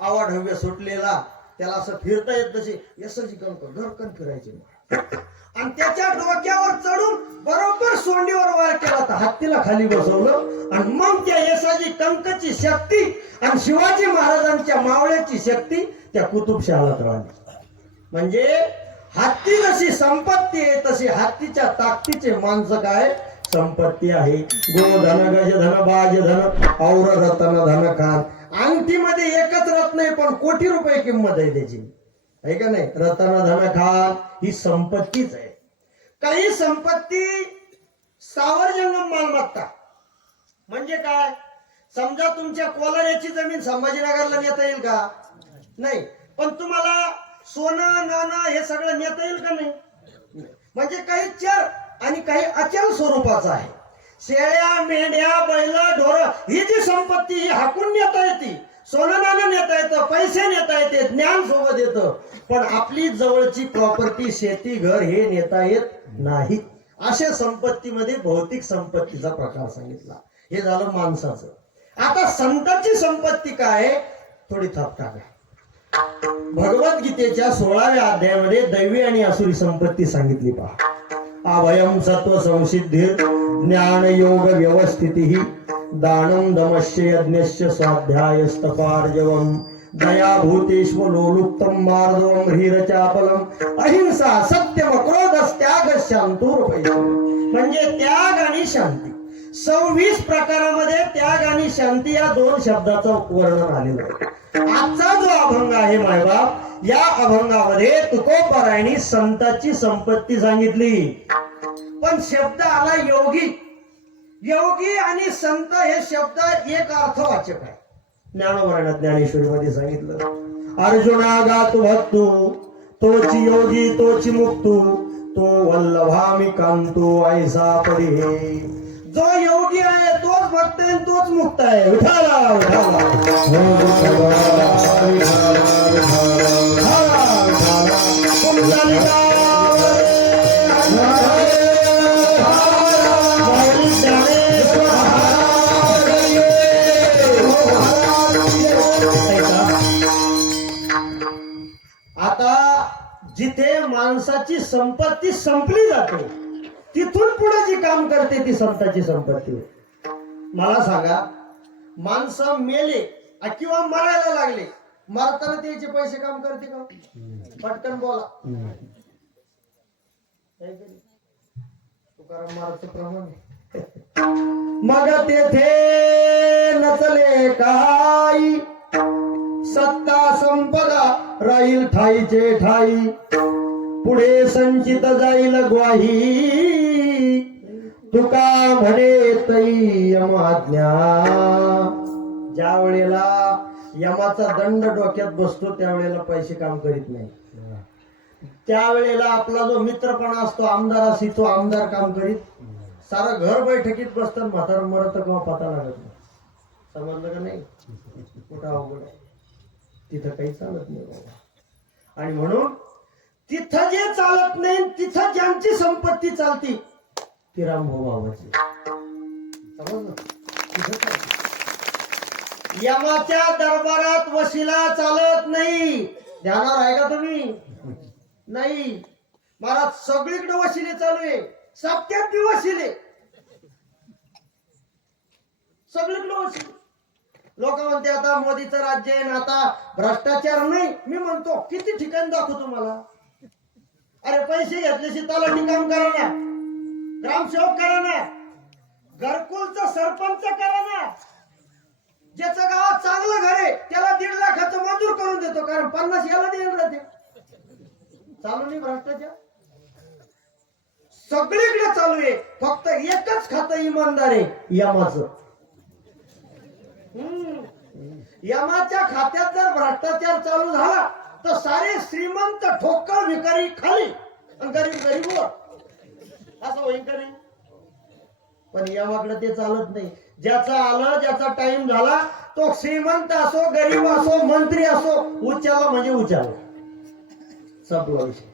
आवाढव्य सुटलेला, त्याला असं फिरता येत तसे यशजी कंक घरकन फिरायचे. आणि त्याच्या डोक्यावर चढून बरोबर सोंडीवर वार केला तर हत्तीला खाली बसवलं. आणि मग त्या यशाजी कंकची शक्ती आणि शिवाजी महाराजांच्या मावळ्याची शक्ती त्या कुतुबशहाला राहिली. म्हणजे हत्ती जशी संपत्ती आहे तशी हत्तीच्या ताकदीचे माणसं काय संपत्ती आहे. गोधन, गजधन, बाजधन, और रतन धन खान. अंगठीमध्ये एकच रत्न आहे पण कोटी रुपये किंमत आहे त्याची. आहे का नाही? रतन धन खान ही संपत्तीच आहे. काही संपत्ती सावर्जंगम मालमत्ता म्हणजे काय? समजा तुमच्या कोलाऱ्याची जमीन संभाजीनगरला नेता येईल का? नाही. पण तुम्हाला सोनं नाणं हे सगळं नेता येईल का? नाही. म्हणजे काही चर आणि काही अचल स्वरूपाचं आहे. शेळ्या मेंढ्या बैल ढोर ही जी संपत्ती ही हाकून नेता येते, सोनं नाणं नेता येतं, पैसे नेता येते, ज्ञान सोबत येतं. पण आपली जवळची प्रॉपर्टी शेती घर हे नेता येत नाही. अशा संपत्तीमध्ये भौतिक संपत्तीचा प्रकार सांगितला. हे झालं माणसाचं. आता संतांची संपत्ती काय? थोडी थाप टाका. भगवद्गीतेच्या 16व्या अध्यायामध्ये दैवी आणि आसुरी संपत्ती सांगितली पहा. अभयम सत्व संसिद्धी ज्ञान योग व्यवस्थिती दानम दमश्य यज्ञश्च स्वाध्यायस्तपार्जवम दया भूतेष्व लोलुप्तम मार्दवम ह्रीरचापलम अहिंसा सत्यम क्रोधस्त्याग शांतोर. म्हणजे त्याग आणि शांती. 26 प्रकारामध्ये त्याग आणि शांती या 2 शब्दाचं वर्णन आलेलं आहे. आजचा जो अभंग आहे मायबाप, या अभंगामध्ये तुकोबारायांनी संतांची संपत्ती सांगितली. पण शब्द आला योगी. योगी आणि संत हे शब्द एक अर्थवाचक आहे. ज्ञानोबरानं ज्ञानेश्वरी मध्ये सांगितलं, अर्जुना गातु भक्तू तोची योगी तोची मुक्तू तो वल्लभामी कांतो ऐसा परी. जो योगी आहे तोच भक्त आहे तोच मुक्त आहे. विठाला आता जिथे माणसाची संपत्ती संपली जाते तिथून पुढे जी काम करते ती संतांची संपत्ती. मला सांगा, माणसं मेले किंवा मरायला लागले, मरताना त्याचे पैसे काम करते का? पटकन बोला. तुकाराम महाराजचं प्रमाण. मग तेथे नचले काही सत्ता संपदा राहील ठाईचे ठाई पुढे संचित जाईल ग्वाही तुका म्हणे तई यमाज्ञा. ज्या वेळेला यमाचा दंड डोक्यात बसतो त्यावेळेला पैसे काम करीत नाही. त्यावेळेला आपला जो मित्रपणा असतो, आमदार असतो, तो आमदार काम करीत. सारं घर बैठकीत बसतं, म्हातारं मरत किंवा पता लागत नाही. समजलं का नाही? कुठं अवघड आहे, तिथं काही चालत नाही बाबा. आणि म्हणून तिथं जे चालत नाही, तिथं ज्यांची संपत्ती चालती ती रामभाऊ बाबाची. समजलं? तिथं चालते. यमाच्या दरबारात वशिला चालत नाही. ध्यानावर आहे का तुम्ही? नाही. महाराज सगळीकडे वशिले चालू आहे. सप्त्यात बी वशिले, सगळीकडे वशिले. लोक म्हणते आता मोदीचं राज्य आहे ना, आता भ्रष्टाचार नाही. मी म्हणतो किती ठिकाण दाखवतो तुम्हाला. अरे पैसे घेतल्याशी तलाठी काम करा ना, ग्रामसेवक करा ना, घरकुलचा सरपंच करा ना. ज्याचं गावात चांगलं घर आहे त्याला 1.5 लाखाचं मंजूर करून देतो, कारण 50 याला द्यायला जाते. चालू नाही भ्रष्टाचार? सगळीकडे चालू आहे. फक्त एकच खातं इमानदार आहे, यमाचं. यमाच्या खात्यात जर भ्रष्टाचार चालू झाला तर सारे श्रीमंत ठोकर भिकारी खाली आणि गरीब गरीबवर. असं होईल का नाही? पण यमाकडे ते चालत नाही. ज्याचा आलं, ज्याचा टाइम झाला, तो श्रीमंत असो, गरीब असो, मंत्री असो, उच्चाला म्हणजे उच्चाला, संपला विषय.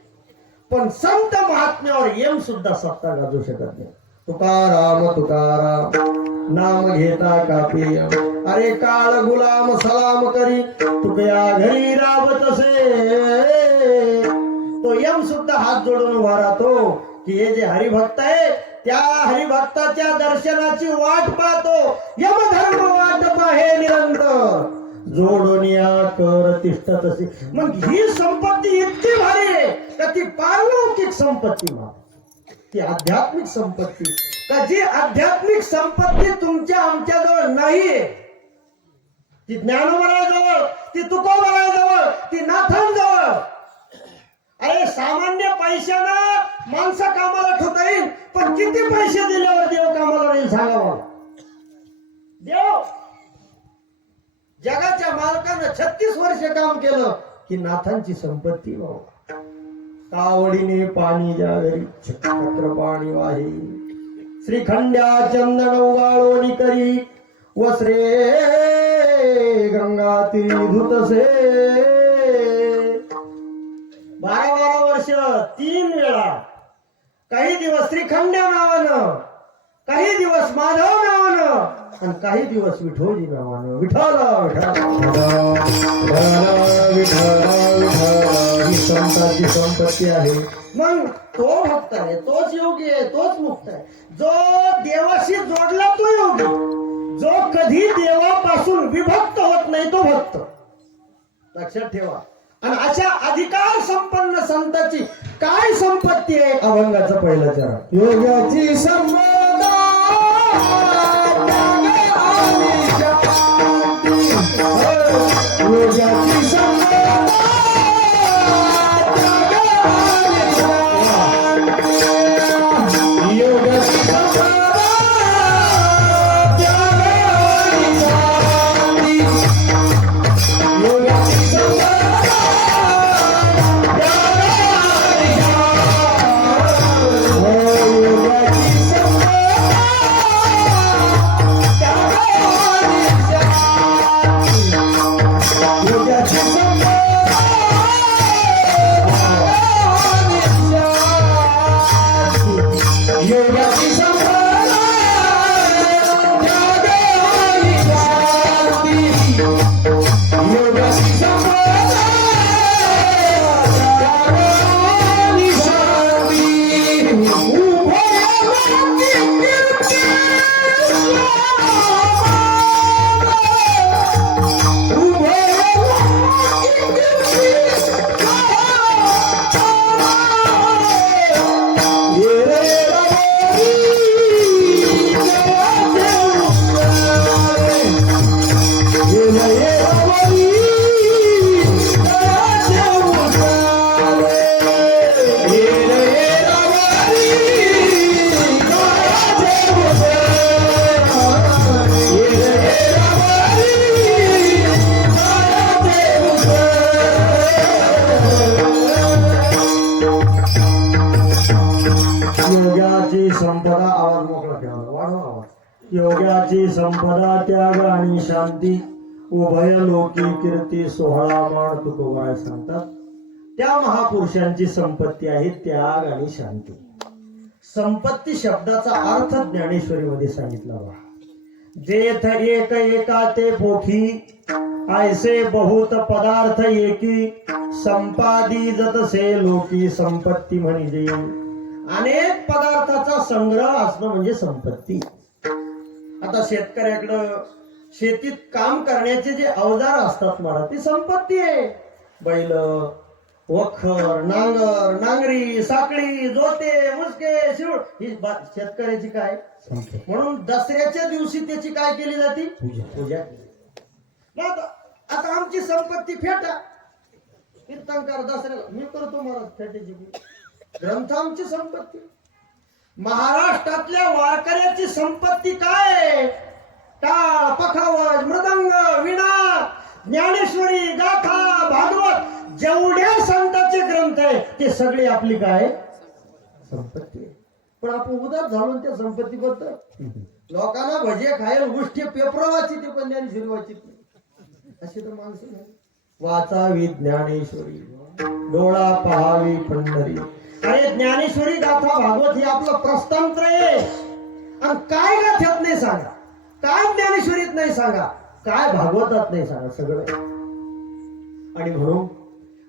पण संत महात्म्यावर यम सुद्धा सत्ता गाजू शकत नाही. तुकाराम तुकाराम नाम घेता कापी अरे काळ गुलाम सलाम करी तुकया घरी राबतसे. तो यम सुद्धा हात जोडून उभा राहतो की हे जे हरिभक्त आहे त्या हरिभक्ताच्या दर्शनाची वाट पाहतो. यमधर्म वाट पाहे निरंतर जोडून या कर तिष्ठतसे. मग ही संपत्ती इतकी भारी आहे का ती पारलौकिक संपत्ती मा, ती आध्यात्मिक संपत्ती. का जी आध्यात्मिक संपत्ती तुमच्या आमच्याजवळ नाहीये, ती ज्ञानोबराजवळ, ती तुकोबराजवळ, ती नाथांजवळ, अरे सामान्य पैशानं माणसं कामाला ठेवता येईल, पण किती पैसे दिल्यावर देव कामाला नाही सांगा मला. देव जगाच्या मालकानं 36 वर्ष काम केलं की नाथांची संपत्ती बाबा. कावडीने पाणी द्या घरी चक्र पाणी वाही, श्रीखंड्या चंदन उगाळोनी करी, वस्त्रे गंगा तीरी धुतसे. 12 वर्ष 3 वेळा, काही दिवस श्रीखंड्या नावानं, काही दिवस माधव नावानं, आणि काही दिवस विठोजी नावानं. विठ्ठल ही संतांची संपत्ती आहे. मग तो भक्त आहे, तोच योगी आहे, तोच मुक्त आहे. जो देवाशी जोडला तो योगी, जो कधी देवापासून विभक्त होत नाही तो भक्त. लक्षात ठेवा. आणि अशा अधिकार संपन्न संतांची काय संपत्ती आहे? अभंगाचा पहिला चरण. योगाची संपदा योगाची संपदा योगाची संपदा योगाची संपदा त्याग आणि शांती, उभय लोकी कीर्ती सोहळा मान. तुकोबाराय सांगतात त्या महापुरुषांची संपत्ती आहे त्याग आणि शांती. संपत्ती शब्दाचा अर्थ ज्ञानेश्वरी मध्ये सांगितला बा. जेथ एक एका ते पोखी, ऐसे बहुत पदार्थ एकी, संपादी जतसे लोकी संपत्ती म्हणजे. अनेक पदार्थाचा संग्रह असणं म्हणजे संपत्ती. आता शेतकऱ्याकडं शेतीत काम करण्याचे जे अवजार असतात मला ती संपत्ती आहे. बैल, वखर, नांगर, नांगरी, साखळी, जोते, मुसके, शिळ ही शेतकऱ्याची काय संपत्ती. म्हणून दसऱ्याच्या दिवशी त्याची काय केली जाते? पूजा. आता आमची संपत्ती फेटा. कीर्तनकार दसऱ्याला मी करतो महाराज फेटेची. ग्रंथ आमची संपत्ती. महाराष्ट्रातल्या वारकऱ्याची संपत्ती काय? टाळ, पखावज, मृदंग, वीणा, ज्ञानेश्वरी, गाथा, भागवत, जेवढ्या संतांचे ग्रंथ आहे ते सगळे आपली काय संपत्ती. पण आपण उदार झालो त्या संपत्तीबद्दल. लोकांना भजे खायला गोष्टी पेपर वाचित पण ज्ञानेश्वरी वाचित नाही अशी तर माणसं नाही. वाचावी ज्ञानेश्वरी, डोळा पहावी पंढरी. अरे ज्ञानेश्वरी, गाथा, भागवत हे आपलं प्रस्तंत्र आहे. आणि काय गाथ्यात नाही सांगा, काय ज्ञानेश्वरीत नाही सांगा, काय भागवतात नाही सांगा, सगळं. आणि म्हणून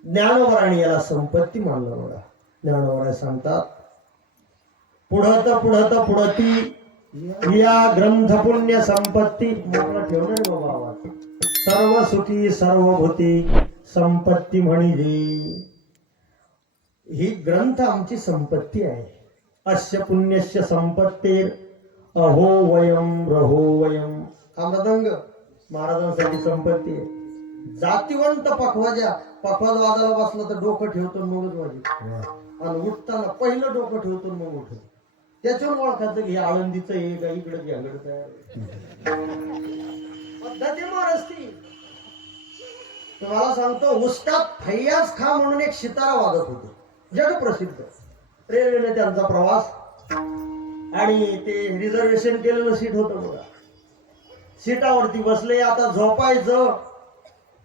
ज्ञानोबराने याला संपत्ती मानलं बघा. ज्ञानोबराय सांगतात पुढती या ग्रंथ पुण्य संपत्ती. मोकळं ठेवणार बाबा आवाज. सर्व सुखी सर्वभूती संपत्ती म्हणजे. ही ग्रंथ आमची संपत्ती आहे. अस्य पुण्यस्य संपत्तीर अहो वयम रहो वयम. हा मृदंग महाराजांसाठी संपत्ती आहे. जातिवंत पखवाजा पखवाज वाजायला बसलं तर डोकं ठेवतो मगच वाजत, आणि उठताना पहिलं डोकं ठेवतो मग उठतो. त्याच्यावर ओळखायचं की हे आळंदीचं हे का इकडे घ्यागड तयार पद्धती महाराष्ट्री. तुम्हाला सांगतो, उस्ताद फैयाज खान म्हणून एक सितारा वाजत होते, जगप्रसिद्ध. रेल्वेने त्यांचा प्रवास, आणि ते रिझर्वेशन केलेलं सीट होतं बघा. सीटावरती बसले, आता झोपायचं,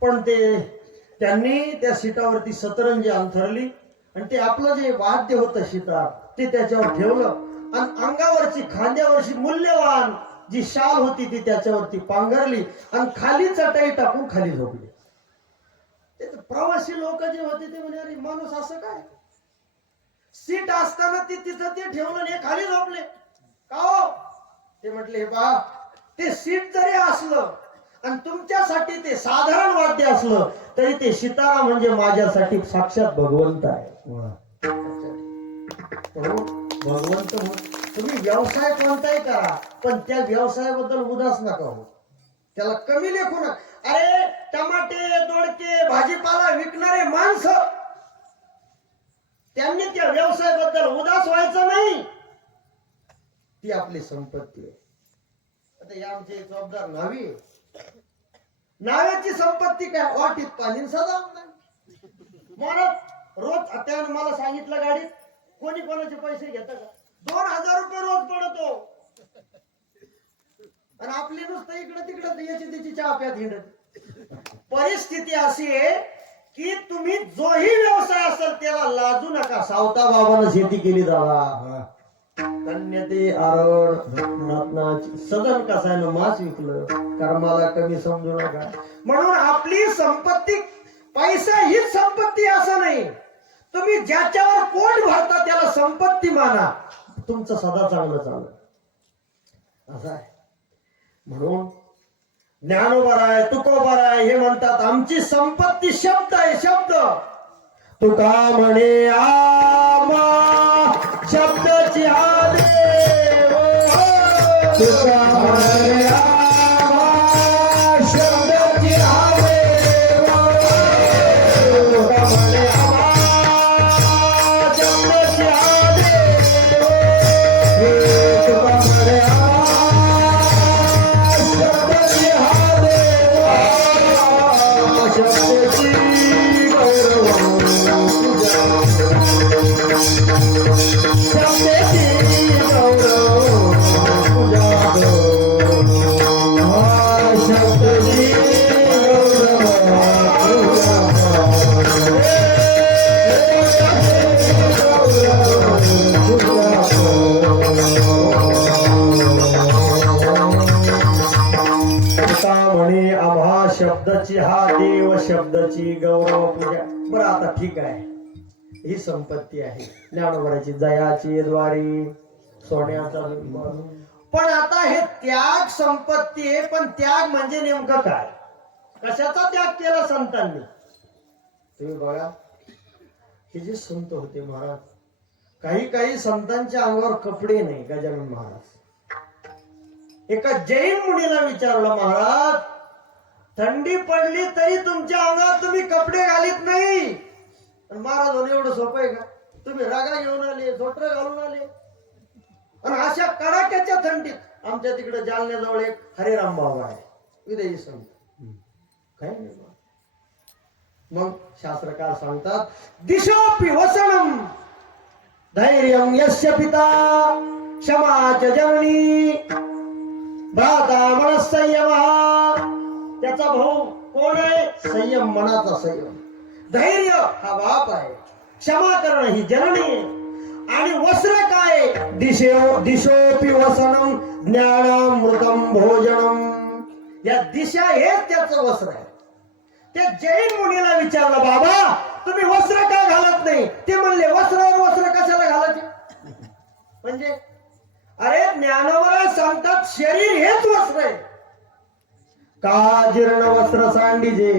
पण त्यांनी त्या सीटावरती सतरंजी अंथरली, आणि ते आपलं जे वाद्य होतं सितार ते त्याच्यावर ठेवलं, आणि अंगावरची खांद्यावरची मूल्यवान जी शाल होती ती त्याच्यावरती पांघरली, आणि खाली चटाई टाकून खाली झोपले. प्रवासी लोक जे होते ते म्हणजे, अरे माणूस असं काय, सीट असताना तिथं ते ठेवलं आणि खाली झोपले का हो? ते म्हटले, हे बा, ते सीट जरी असलं आणि तुमच्यासाठी ते साधारण वाद्य असलं तरी ते सितारा म्हणजे माझ्यासाठी साक्षात भगवंत आहे. भगवंत तुम्ही व्यवसाय कोणताही करा, पण त्या व्यवसायाबद्दल उदास नका हो, त्याला कमी लेखू नका. अरे टमाटे, दोडके, भाजीपाला विकणारे माणसं, त्यांनी त्या व्यवसायाबद्दल उदास व्हायचं नाही, ती आपली संपत्ती आहे. आता या आमचे जबाबदार नावी, नाव्याची संपत्ती काय, वाटीत पाणी सदा महाराज. रोज त्यानं मला सांगितलं, गाडीत कोणी कोणाचे पैसे घेतं का, 2000 रुपये रोज पडतो, आणि आपली नुसतं इकडं तिकडं याची त्याची चहा प्यात हिंडत. परिस्थिती अशी आहे की तुम्ही जोही व्यवसाय असेल त्याला लाजू नका. सावता बाबानं शेती केली जावा, कन्यते आरण रत्नाची सदन कसायनं मास विकलं, कर्माला कमी समजू नका. म्हणून आपली संपत्ती, पैसा हीच संपत्ती असं नाही. तुम्ही ज्याच्यावर पोट भरता त्याला संपत्ती माना, तुमचं सदा चांगलं चाललं असं आहे. म्हणून ज्ञानोबराय, तुकोबराय हे म्हणतात, आमची संपत्ती शब्द आहे, शब्द. तुका म्हणे आमा शब्दाची आदेव, तुका म्हणे आमा शब्दाची आदेव, तुका म्हणे आमा शब्दाची आदेव, तुका म्हणे शब्दाची हा देव, शब्दाची गौरव पूजा. बरं आता ठीक आहे, ही संपत्ती आहे ज्ञानोबराची, जयाची द्वारी सोन्याचा. पण आता हे त्याग संपत्ती आहे, पण त्याग म्हणजे नेमकं काय, कशाचा त्याग केला संतांनी? तुम्ही बघा, हे जे संत होते महाराज, काही संतांच्या अंगावर कपडे नाही. गजानन महाराज एका जैन मुनीला विचारलं, महाराज थंडी पडली तरी तुमच्या अंगात तुम्ही कपडे घालीत नाही. महाराज म्हणे, एवढं सोपं आहे का? तुम्ही रागा घेऊन आले, झोटर घालून आले, आणि अशा कडाक्याच्या थंडीत आमच्या तिकडे जालन्याजवळ एक हरेराम बाबा आहे, विदेही संत, काय नाही. मग शास्त्रकार सांगतात, दिशोपि वसनम धैर्यम यस्य पिता क्षमा च जननी भ्राता मनस्संयमः. त्याचा भाऊ कोण आहे? संयम, मनाचा संयम. धैर्य हा बाप आहे, क्षमा करणं ही जननी आहे, आणि वस्त्र काय? दिशोपि वसनम ज्ञानामृतम भोजनम. या दिशा हेच त्याचं वस्त्र आहे. त्या जैन मुनीला विचारलं, बाबा तुम्ही वस्त्र का घालत नाही? ते म्हणले, वस्त्रावर वस्त्र कशाला घालायचे? म्हणजे अरे ज्ञानोबा सांगतात, शरीर हेच वस्त्र आहे. का जीर्ण वस्त्र सांडीजे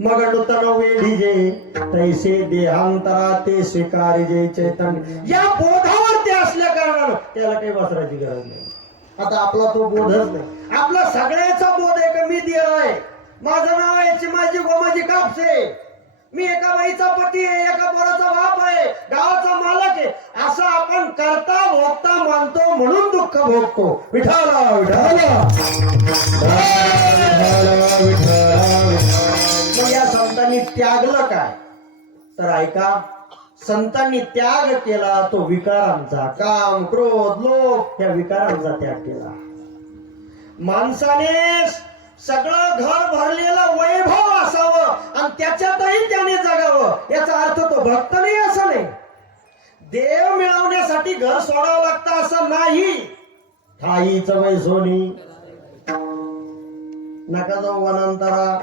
मग नूतन वेढीजे, तैसे देहांतरा ते स्वीकारिजे चैतन्य. या बोधावर ते असल्या कारणानं त्याला काही वस्त्राची गरज नाही. आता आपला तो बोधच नाही. आपला सगळ्याचा बोध आहे का मी देव आहे, माझं नाव आहे चिमाजी गोमाजी कापसे. मी एका बाईचा पती आहे, एका पोराचा बाप आहे, गावाचा मालक आहे, असं आपण करता भोगता मानतो म्हणून दुःख भोगतो. विठाला विठाला. मग या संतांनी त्यागलं काय? तर ऐका, संतांनी त्याग केला तो विकारांचा, काम क्रोध लोभ या विकारांचा त्याग केला. माणसाने सगळं घर भरलेलं वैभव असावं आणि त्याच्यातही त्याने जगावं, याचा अर्थ तो भक्त नाही असं नाही. देव मिळवण्यासाठी घर सोडावं लागतं असं नाही. ठाईच वैसोनी नका जाऊ वनांतरा,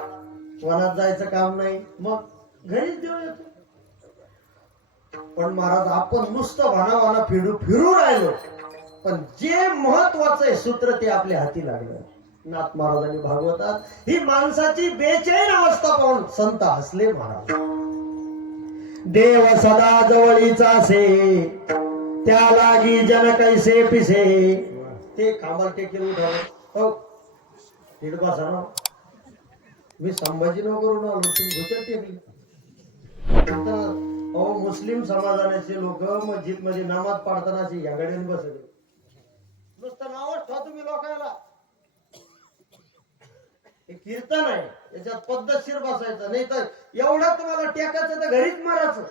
वनात जायचं काम नाही, मग घरीच देव येतो. पण महाराज आपण नुसतं भानाभाना फिरू राहिलो, पण जे महत्वाचं आहे सूत्र ते आपल्या हाती लागलं. नाथ महाराजांनी भागवतात ही माणसाची बेचैन अवस्था पाहून संत हसले. महाराज देव सदा जवळीचा से, त्या लागी जन कैसे पिसे. ते कामाल टेकेल उठावं. हो दीड बसा ना, मी संभाजीनगरून आलो, तुम्ही घुचर टेकली. अहो मुस्लिम समाजाचे लोक मस्जिद मध्ये नमाज पाडतानाची या गाड्याने बसले. नुसतं नावच ठेवा तुम्ही लोकांना. हे कीर्तन आहे, याच्यात पद्धतशीर बसायचं, नाही तर एवढं तुम्हाला टेकायचं तर घरीच मारायचं.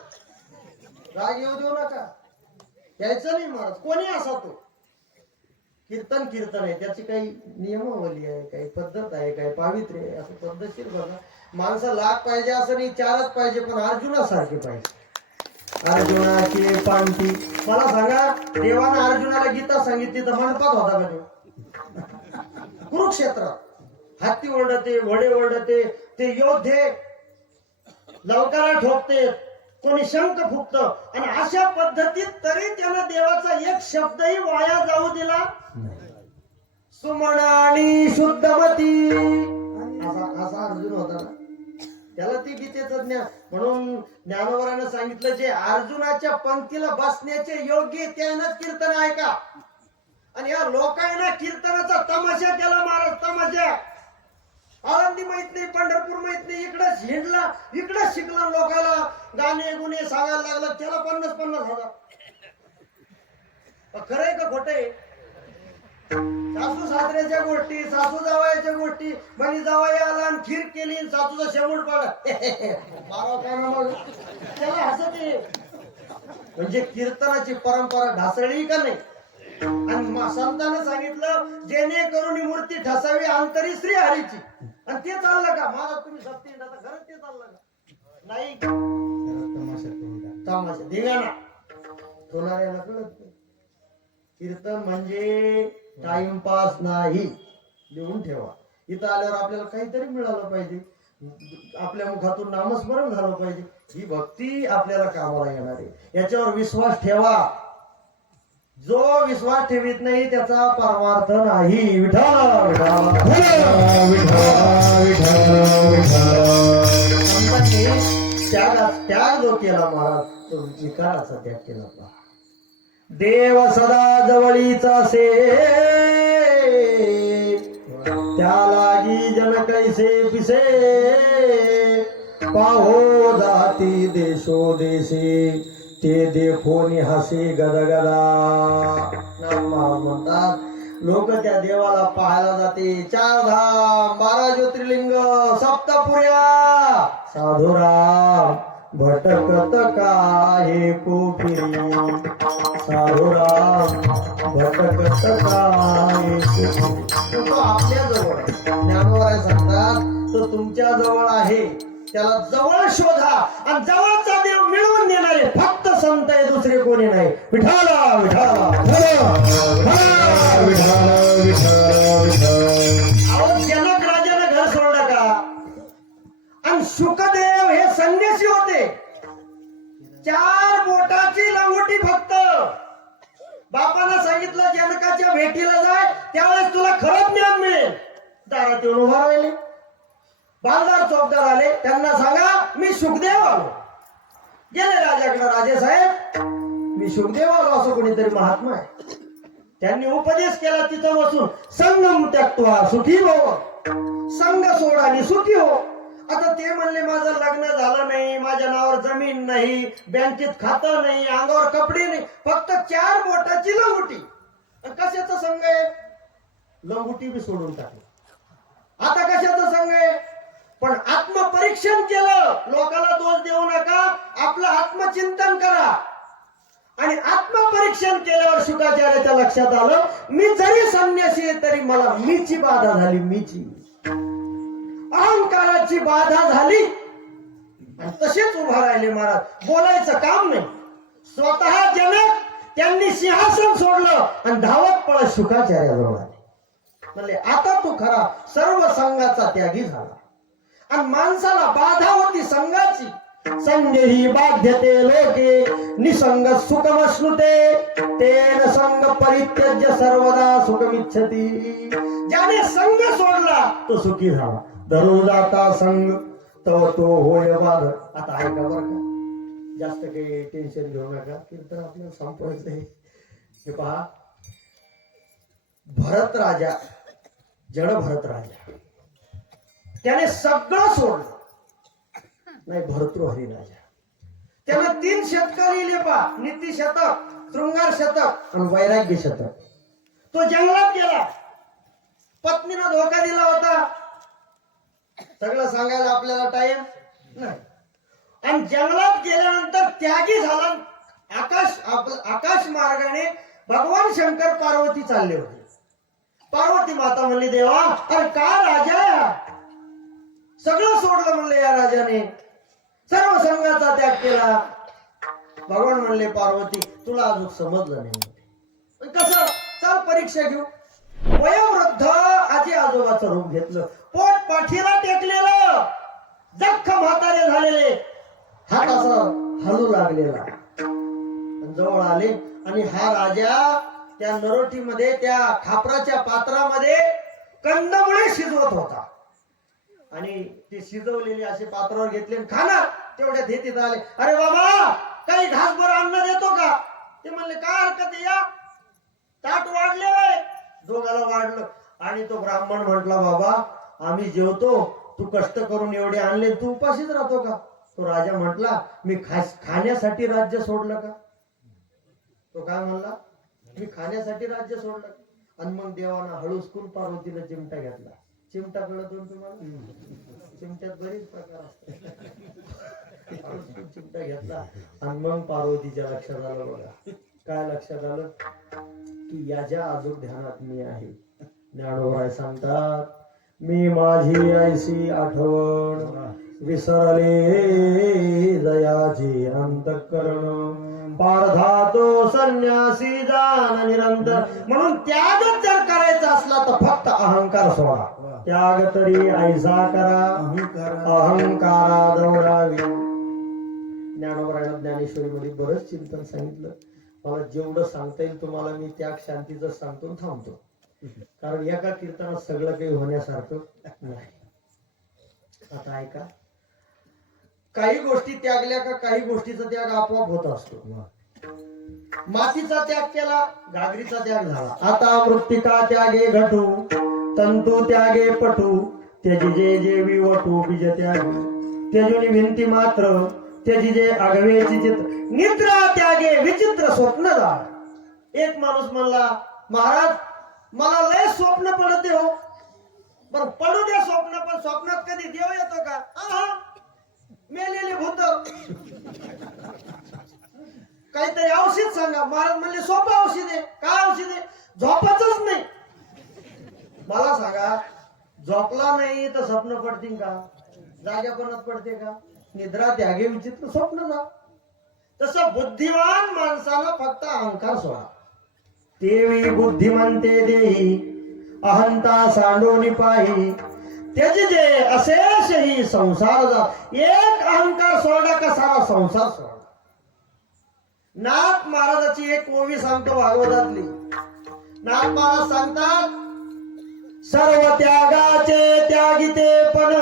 राग येऊ देऊ नका, यायचं नाही महाराज कोणी असा तो. कीर्तन कीर्तन आहे, त्याची काही नियमावली आहे, काही पद्धत आहे, काही पावित्र्य आहे, असं पद्धतशीर बघा. माणसं लाख पाहिजे असं नाही, चारच पाहिजे, पण अर्जुनासारखे पाहिजे. अर्जुनाची पांती. मला सांगा, देवानं अर्जुनाला गीता सांगितली तर मंडपात होता का तो? कुरुक्षेत्रात हत्ती ओरडते, घोडे ओरडते, ते योद्धे लवकारा ठोकते, कोणी शंख फुकत, आणि अशा पद्धतीत तरी त्यानं देवाचा एक शब्दही वाया जाऊ दिला. सुमनानी शुद्धमती असा अर्जुन होता ना, त्याला ती गीतेचं ज्ञान. म्हणून ज्ञानोबरानं सांगितलं जे अर्जुनाच्या पंक्तीला बसण्याचे योग्य त्यानंच कीर्तन ऐका. आणि या लोकांना कीर्तनाचा तमाशा केला महाराज, तमाशा. आळंदी माहित नाही, पंढरपूर माहित नाही, इकडंच हिंडला, इकडंच शिकला, लोकांना गाणे गुन्हे सांगायला लागला, त्याला 50,000. खरंय का खोटंय? सासू सासऱ्याच्या गोष्टी, सासू जावयाच्या गोष्टी, बनी जावई आला आणि खीर केली, सासूचा शेमूड पाडा त्याला हसते. म्हणजे कीर्तनाची परंपरा ढासळली का नाही? आणि संतांना सांगितलं जेणेकरून मूर्ती ठसावी अंतरी श्री हरीची, आणि ते चाललं का महाराज? तुम्ही सत्य खरंच ते चाललं का? नाही, तमाशा धिंगाणा होणाऱ्याला कळत. कीर्तन म्हणजे टाइमपास नाही, लिहून ठेवा. इथं आल्यावर आपल्याला काहीतरी मिळालं पाहिजे, आपल्या मुखातून नामस्मरण झालं पाहिजे, ही भक्ती आपल्याला कामाला येणार आहे. याच्यावर विश्वास ठेवा. जो विश्वास ठेवीत नाही त्याचा परमार्थ नाही. विठ्ठल त्याग जो केला महाराज, तो विकाराचा त्याग केला. देव सदा जवळीचा से, त्या लागी जन कैसे पिसे. पाहो जाती देशो देशे, ते देखोनी हसे गदगदा. म्हणतात लोक त्या देवाला पाहायला जाते. 4 धाम, 12 ज्योतिर्लिंग, सप्तपुर्या, साधुराम भटकत काहे कोपिरी. साधुराम भटकत काहे कोपिरी. तो आपल्या जवळ आहे. ज्ञानोबा सांगतात तो तुमच्या जवळ आहे, त्याला जवळ शोधा, आणि जवळचा देव मिळवून देणारे फक्त संत आहे, दुसरे कोणी नाही. विठाला विठाला जनक राजाने घर सोडलं का? आणि शुकदेव हे संन्यासी होते, 4 बोटाची लंगोटी फक्त. बापानं सांगितलं जनकाच्या भेटीला जाय, त्यावेळेस तुला खरं ज्ञान मिळेल. दारात येऊन उभा राहिले. बालदार चौकदार आले, त्यांना सांगा मी शुकदेव आलो. गेले राजाकडे, राजे साहेब मी शुकदेव आलो, असं कोणीतरी महात्मा आहे. त्यांनी उपदेश केला तिथं बसून, संगम त्यक्त्वा सुखी भव. संघ सोड आणि सुखी हो. आता ते म्हणले माझं लग्न झालं नाही, माझ्या नावावर जमीन नाही, बँकेत खातं नाही, अंगावर कपडे नाही, फक्त 4 बोटाची लंगोटी. कशाचा संघ आहे? लंगोटी बी सोडून टाकली. आता कशाचा संघ आहे? पण आत्मपरीक्षण केलं. लोकाला दोष देऊ नका, आपलं आत्मचिंतन करा. आणि आत्मपरीक्षण केल्यावर शुकाचार्याच्या लक्षात आलं, मी जरी संन्यासी आहे तरी मला मीची बाधा झाली. मीची अहंकाराची बाधा झाली आणि तसेच उभा राहिले महाराज. बोलायचं काम नाही. स्वतः जनक त्यांनी सिंहासन सोडलं आणि धावत पळत शुकाचार्याजवळ आले. म्हणले आता तू खरा सर्व संघाचा त्यागी झाला. आणि माणसाला बाधा होती संघाची. संघेही बाध्यते लोके निसंग सुखमश्नुते तेन संग परित्यज्य सर्वदा सुखमिच्छति. ज्याने संघ सोडला तो सुखी झाला. धरू जाता संघ तव तो होय बाध. आता ऐका बरं का, जास्त काही टेन्शन घेऊ नका, कीर्तन आपल्याला संपवायचं आहे. हे पहा, भरत राजा, जड भरत राजा, त्याने सगळं सोडलं. नाही, भरतृहरी राजा, त्यानं 3 शतक लिहिले पा. नीती शतक, शृंगार शतक आणि वैराग्य शतक. तो जंगलात गेला. पत्नीनं धोका दिला होता. सगळं सांगायला आपल्याला टाइम नाही. आणि जंगलात गेल्यानंतर त्यागी झाला. आकाश मार्गाने भगवान शंकर पार्वती चालले होते. पार्वती माता म्हणली, देवा अरे का राजा, सगळं सोडलं म्हणले या राजाने, सर्व संघाचा त्याग केला. भगवान म्हणले, पार्वती तुला अजून समजलं नाही. कसं? चल परीक्षा घेऊ. वयोवृद्ध आजी आजोबाचं रूप घेतलं. पोट पाठीला टेकलेलं, जख्ख म्हातारे झालेले, हात असं हलू लागलेला. जवळ आले आणि हा राजा त्या नरोटीमध्ये, त्या खापराच्या पात्रामध्ये कंदमुळे शिजवत होता. आणि ते शिजवलेले असे पात्रावर घेतले आणि खाणार. तेवढ्यात हे तिथं आले. अरे बाबा, काही घासभर अन्न देतो का? ते म्हणले, काय हरकत आहे या, ताट वाढले. दोघाला वाढलं. आणि तो ब्राह्मण म्हटला, बाबा आम्ही जेवतो, तू कष्ट करून एवढे आणले, तू उपाशीच राहतो का? तो राजा म्हटला, मी खाण्यासाठी राज्य सोडलं का? तो काय म्हणला, मी खाण्यासाठी राज्य सोडलं. आणि मग देवानं हळूचकून पार्वतीला चिमटा घेतला. चिमटा कळत तुम्हाला? चिमट्यात बरेच प्रकार असतात. चिमटा घेतला आणि मग पार्वतीच्या लक्षात आलं. बघा काय लक्षात आलं, की याच्या अजून ध्यानात मी आहे. ज्ञानोबा सांगतात, मी माझी ऐशी आठवण विसरले दयाची अंतःकरण पारधातो संन्यासी जान निरंतर. म्हणून त्यागच जर करायचा असला तर फक्त अहंकार सोडा. त्याग तरी ऐसा करा अहंकारा दौडावी. ज्ञानोबरायला ज्ञानेश्वरीमध्ये बरंच चिंतन सांगितलं. मला जेवढं सांगता येईल तुम्हाला मी त्याग शांतीचं सांगतो, थांबतो. कारण एका कीर्तनात सगळं काही होण्यासारखं नाही. आता ऐका, काही गोष्टी त्यागल्या का काही गोष्टीचा त्याग आपोआप होत असतो. मातीचा त्याग केला, घागरीचा त्याग झाला. आता मृत्तिका त्यागे घटू तंतू त्यागे पटू त्याची जे जे विवटू बीज त्यागी त्याजुनी भिंती मात्र त्याची जे आगवेची चित्र निद्रा त्यागे विचित्र स्वप्न जा. एक माणूस म्हणला, महाराज मला लय स्वप्न पडते हो. पण पडू द्या स्वप्न, पण स्वप्नात कधी देव येतो का? मेलेले भूत, काहीतरी औषध सांगा. महाराज म्हणले, सोपं औषध आहे. काय औषध आहे? झोपायचंच नाही. मला सांगा, झोपला नाही तर स्वप्न पडतील का? जाग्यापणात पडते का? निद्रा त्यागे विचित्र स्वप्न जा. तसं बुद्धिमान माणसाला फक्त अहंकार सोडा. तेवी बुद्धिमंते देही अहंता सांडोनी पाही त्याचे जे अशेष ही संसार जा. एक अहंकार सोडला का सारा संसार सोडला. नाथ महाराजाची एक ओवी सांगतो भागवतातली. नाथ महाराज सांगतात, सर्व त्यागाचे त्यागिते पण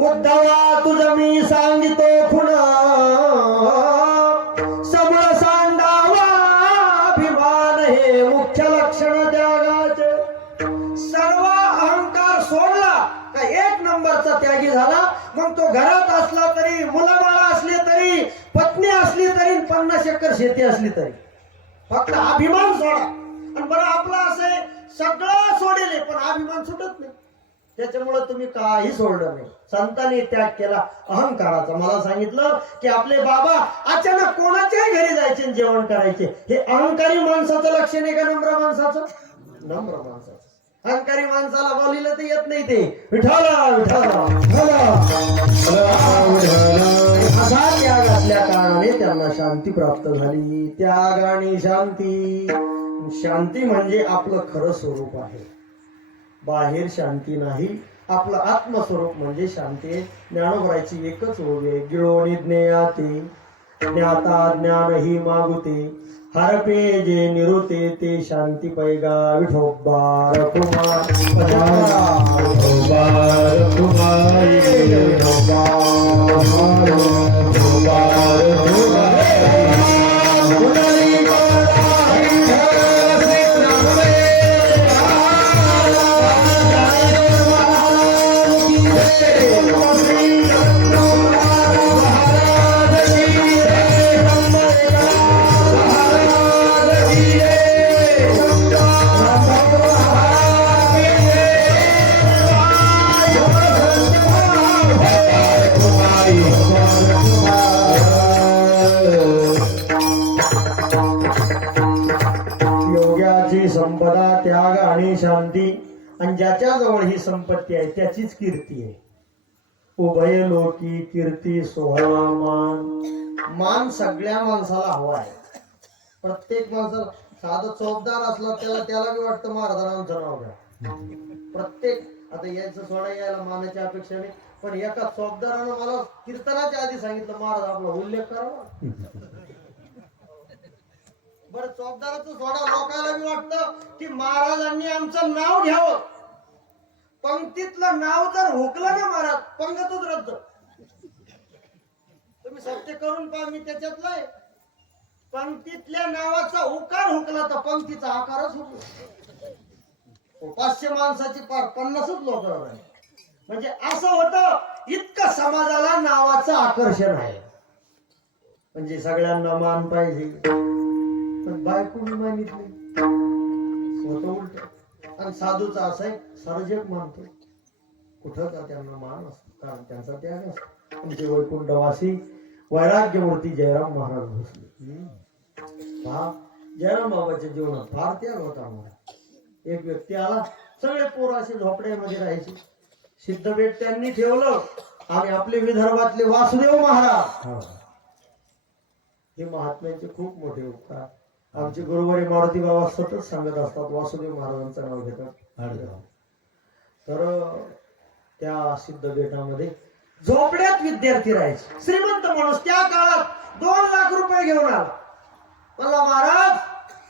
उद्धवा तुझ मी सांगितो खुण सबळ सांडावा अभिमान हे मुख्य लक्षण त्यागाचे. सर्व अहंकार सोडला का सुखी झाला, मग तो घरात असला तरी, मुलाबाळा असले तरी, पत्नी असली तरी, 50 एकर शेती असली तरी, फक्त अभिमान सोडा. आणि बरं आपलं असं आहे, सगळं सोडेल पण अभिमान सुटत नाही. त्याच्यामुळे तुम्ही काही सोडलं नाही. संतांनी त्याग केला अहंकाराचा. मला सांगितलं की आपले बाबा अचानक कोणाच्याही घरी जायचे आणि जेवण करायचे. हे अहंकारी माणसाचं लक्षण आहे का नम्र माणसाचं? नम्र माणसाचं. अहंकारी माणसाला बोलिलं तर येत नाही. ते विठाला विठाला असा त्याग असल्या कारणाने त्यांना शांती प्राप्त झाली. त्याग आणि शांती. शांती म्हणजे आपलं खरं स्वरूप आहे, बाहेर शांती नाही. आपलं आत्मस्वरूप म्हणजे शांती. ज्ञानोबरायची एकच ओळ आहे, गिळोणी ज्ञेयाते ज्ञाता ज्ञान ही मागुते, हरपे जे निरुते ते शांती पैगा. विठोबार कुमार विठोबार संपदा, त्याग आणि शांती. आणि ज्याच्या जवळ ही संपत्ती आहे त्याचीच कीर्ती आहे. उभय लोकी कीर्ती सोहळा मान. मान सगळ्या माणसाला हवा आहे. प्रत्येक माणसाला, साधं चौकदार असला त्याला बी वाटतं महाराजांचं नाव घ्या. प्रत्येक, आता यायचं सोडा यायला मानाच्या अपेक्षा नाही, पण एका चौकदारानं मला कीर्तनाच्या आधी सांगितलं महाराज आपला उल्लेख करावा. बरं चौकदाराचं सोडा, लोकांना बी वाटतं की महाराजांनी आमचं नाव घ्यावं. पंक्तीतलं नाव जर हुकलं ना महाराज, पंगतच रद्द. तुम्ही सत्य करून पहा, मी त्याच्यातला आहे. पंक्तीतल्या नावाचा उकार हुकला तर पंक्तीचा आकारच हुकला. 500 माणसाची पार 50च लोक राहिले. म्हणजे असं होतं, इतकं समाजाला नावाचं आकर्षण आहे. म्हणजे सगळ्यांना मान पाहिजे, पण बायको मानित नाही, स्वतः उलट. आणि साधूचा असं आहे, सर्जक मानतो. कुठं का त्यांना मान असतो, कारण त्यांचा त्याग असतो. आमचे वैकुंठवासी वैराग्यमूर्ती जयराम महाराज भोसले, जयराम बाबाच्या जीवनात फार त्याग होता आम्हाला. एक व्यक्ती आला, सगळे पोर असे झोपड्यामध्ये राहायचे. सिद्धबेट त्यांनी ठेवलं. आणि आपले विदर्भातले वासुदेव महाराज, हे महात्म्यांचे खूप मोठे उपकार. आमचे गुरुवारी मारुती बाबा सतत सांगत असतात, वासुदेव महाराजांचं नाव घेतात. तर त्या सिद्ध बेटामध्ये झोपड्यात विद्यार्थी राहायचे. श्रीमंत माणूस त्या काळात 2 लाख रुपये घेऊन आला. मला महाराज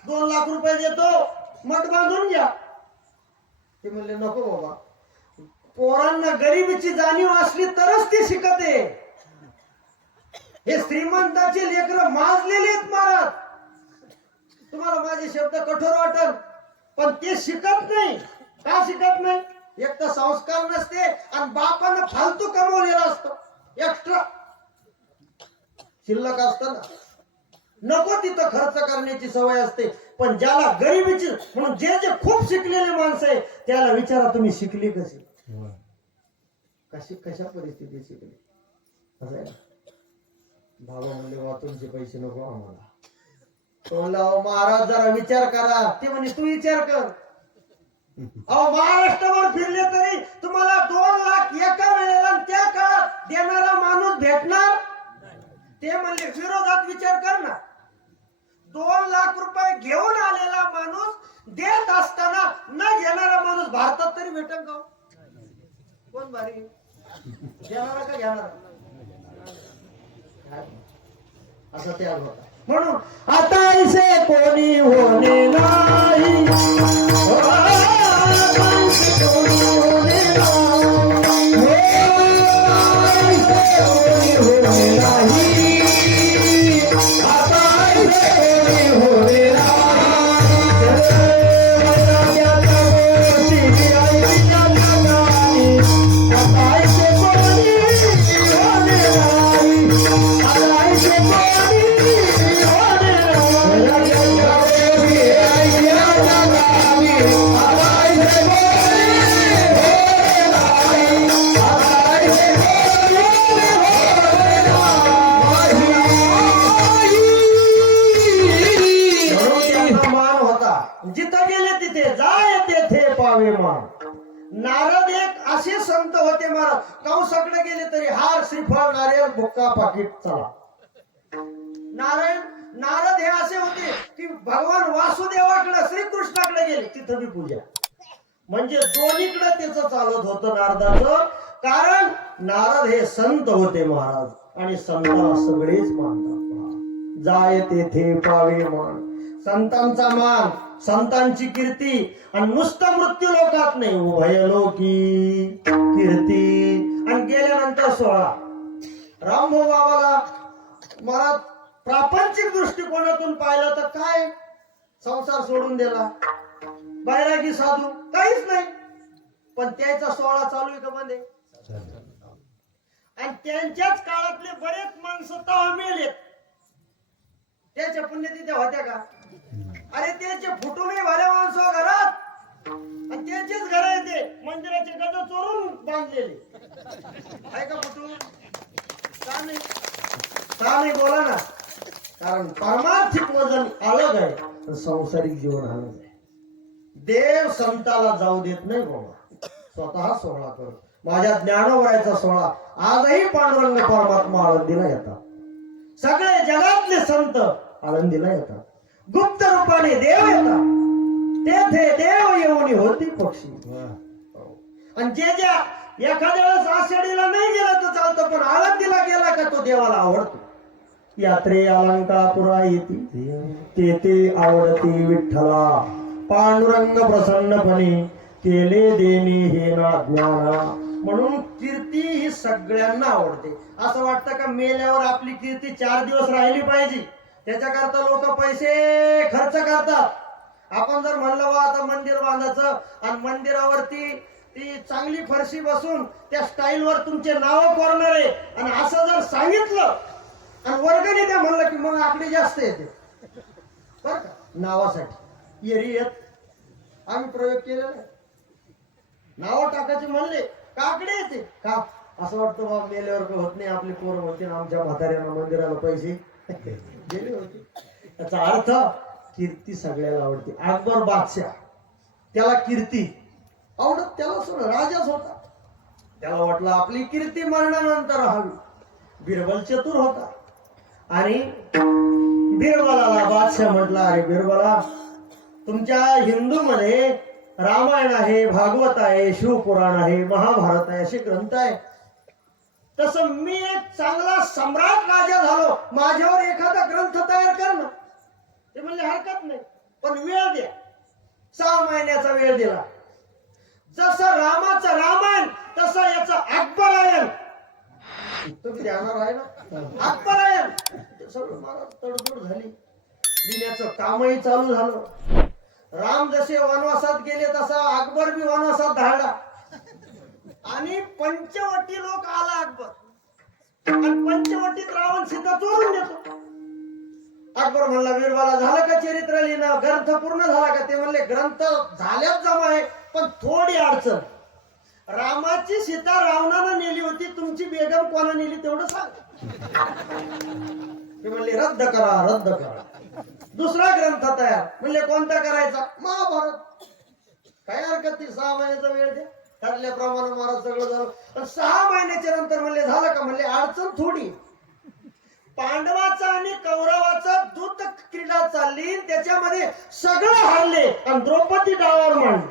2 लाख रुपये देतो, मठ बांधून घ्या. ते म्हणले नको बाबा, पोरांना गरिबीची जाणीव असली तरच ते शिकते. हे श्रीमंताचे लेकरं माजलेले आहेत महाराज. तुम्हाला माझे शब्द कठोर वाटल, पण ते शिकत नाही. का शिकत नाही? एक तर संस्कार नसते, आणि बापानं फालतू कमवलेला असतो, एक्स्ट्रा शिल्लक असताना नको तिथं खर्च करण्याची सवय असते. पण ज्याला गरिबीची, म्हणून जे जे खूप शिकलेले माणसं आहे त्याला विचारा, तुम्ही शिकली कशी, कशा परिस्थितीत शिकली? असं आहे. बाबा म्हणले वाचूनचे पैसे नको आम्हाला. तो म्हणला महाराज जरा विचार करा. ते म्हणे तू विचार कर. अहो महाराष्ट्रावर फिरले तरी तुम्हाला 2 लाख एका वेळेला त्या काळात देणारा माणूस भेटणार? ते म्हणले विरोधात विचार कर ना. 2 लाख रुपये घेऊन आलेला माणूस देत असताना न घेणारा माणूस भारतात तरी भेटेल का? कोण भारी, घेणारा का घेणारा? असा त्याग होता. म्हणून आता ऐसे कोणी होणे नाही, आता पावे मान. नारद एक असे संत होते महाराज, कंसाकडे गेले तरी हार श्रीफळ नारियल बुक्का पाकिट चला. नारद हे असे होते की भगवान वासुदेवाकडे श्रीकृष्णाकडे गेले तिथं बी पूजा. म्हणजे दोन्हीकडे त्याचं चालत होतं नारदाचं. कारण नारद हे संत होते महाराज, आणि संतांना सगळेच मानतात. जाय तेथे पावे मान. संतांचा मान, संतांची कीर्ती, आणि नुसतं मृत्यू लोकात नाही, उभयलोकी कीर्ती. आणि गेल्यानंतर 16 रामभाऊ बाबाला मला प्रापंचिक दृष्टिकोनातून पाहिलं तर काय, संसार सोडून दिला, बैरागी साधू काहीच नाही. पण त्याचा 16 चालू आहे का बंद आहे? आणि त्यांच्याच काळातले बरेच माणसं तवा मेलेत. त्याच्या पुण्यतिथ्या होत्या का? अरे त्याचे फुटू नाही भल्या माणसं घरात, आणि त्याचेच घर आहे ते मंदिराचे गज चोरून बांधलेले आहे का फुटू? का नाही बोला ना. कारण पारमार्थिक वजन अलग आहे, संसारिक जीवन अलग आहे. देव संताला जाऊ देत नाही बाबा, स्वतः 16 कर. माझ्या ज्ञानोबरायचा 16 आजही पांडुरंग परमात्मा आळंदीला येतात. सगळे जगातले संत आळंदीला येतात. गुप्त रूपाने देव येतात. तेथे देव येऊन होती पक्षी. आणि जे ज्या एखाद्या वेळेस आषाढीला नाही गेला तर चालतं, पण आळंदीला गेला का तो देवाला आवडतो. यात्रे अलंकापुरा येते ते आवडते विठ्ठला. पांडुरंग प्रसन्नपणे केले देणे हे ना ज्ञाना. म्हणून कीर्ती ही सगळ्यांना आवडते. असं वाटतं का मेल्यावर आपली कीर्ती 4 दिवस राहिली पाहिजे, त्याच्याकरता लोक पैसे खर्च करतात. आपण जर म्हणलं बा आता मंदिर बांधायचं, आणि मंदिरावरती ती चांगली फरशी बसून त्या स्टाईलवर तुमचे नाव कोरणार आहे, आणि असं जर सांगितलं आणि वर्गणी द्या म्हणलं की मग आपली जास्त येते बर का. नावासाठी येरी येत आम्ही प्रयोग केलेला. नाव टाकायचे म्हणले काकडे येते का, असं वाटतं बा मेल्यावर होत नाही, आपली पोरं होते आमच्या म्हाताऱ्यांना मंदिराला पैसे गेले होते. त्याचा अर्थ कीर्ती सगळ्याला आवडते. अकबर बादशाह त्याला कीर्ती आवडत, त्याला सोड राजाच होता. त्याला वाटलं आपली कीर्ती मरणानंतर हवी. बिरबल चतुर होता, आणि बिरबलाला बादशाह म्हटला, अरे बिरबला, तुमच्या हिंदू मध्ये रामायण आहे, भागवत आहे, शिवपुराण आहे, महाभारत आहे, असे ग्रंथ आहे. तसं मी एक चांगला सम्राट राजा झालो, माझ्यावर एखादा ग्रंथ तयार कर ना. ते म्हणले हरकत नाही, पण वेळ द्या. 6 महिन्याचा वेळ दिला. जसं रामाचं रामायण तसं याचं अकबरायण. तुम्ही ध्यानावर आहे ना, अकबरायण. सगळं मला तडजोड झाली, लिहिण्याचं कामही चालू झालं. राम जसे वनवासात गेले तसा अकबर बी वनवासात धाडला, आणि पंचवटी लोक आला अकबर, आणि पंचवटीत रावण सीता चोरून देतो. अकबर म्हणला बिरबला, झालं का चरित्र लिहिणं, ग्रंथ पूर्ण झाला का? ते म्हणले ग्रंथ झाल्याच जमा आहे, पण थोडी अडचण. रामाची सीता रावणानं नेली होती, तुमची बेगम कोणा नेली तेवढं सांग. ते म्हणले रद्द करा, रद्द करा. दुसरा ग्रंथ तयार. म्हणले कोणता करायचा? महाभारत. काय हरकत नाही, 6 महिन्याचा वेळ द्या. ठरल्याप्रमाणे महाराज सगळं झालं. पण 6 महिन्याच्या नंतर म्हणले झालं का? म्हणले अडचण थोडी. पांडवाचा आणि कौरवाचा दूत क्रीडा चालली, त्याच्यामध्ये सगळं हरले, आणि द्रौपदी डावावर मांडली,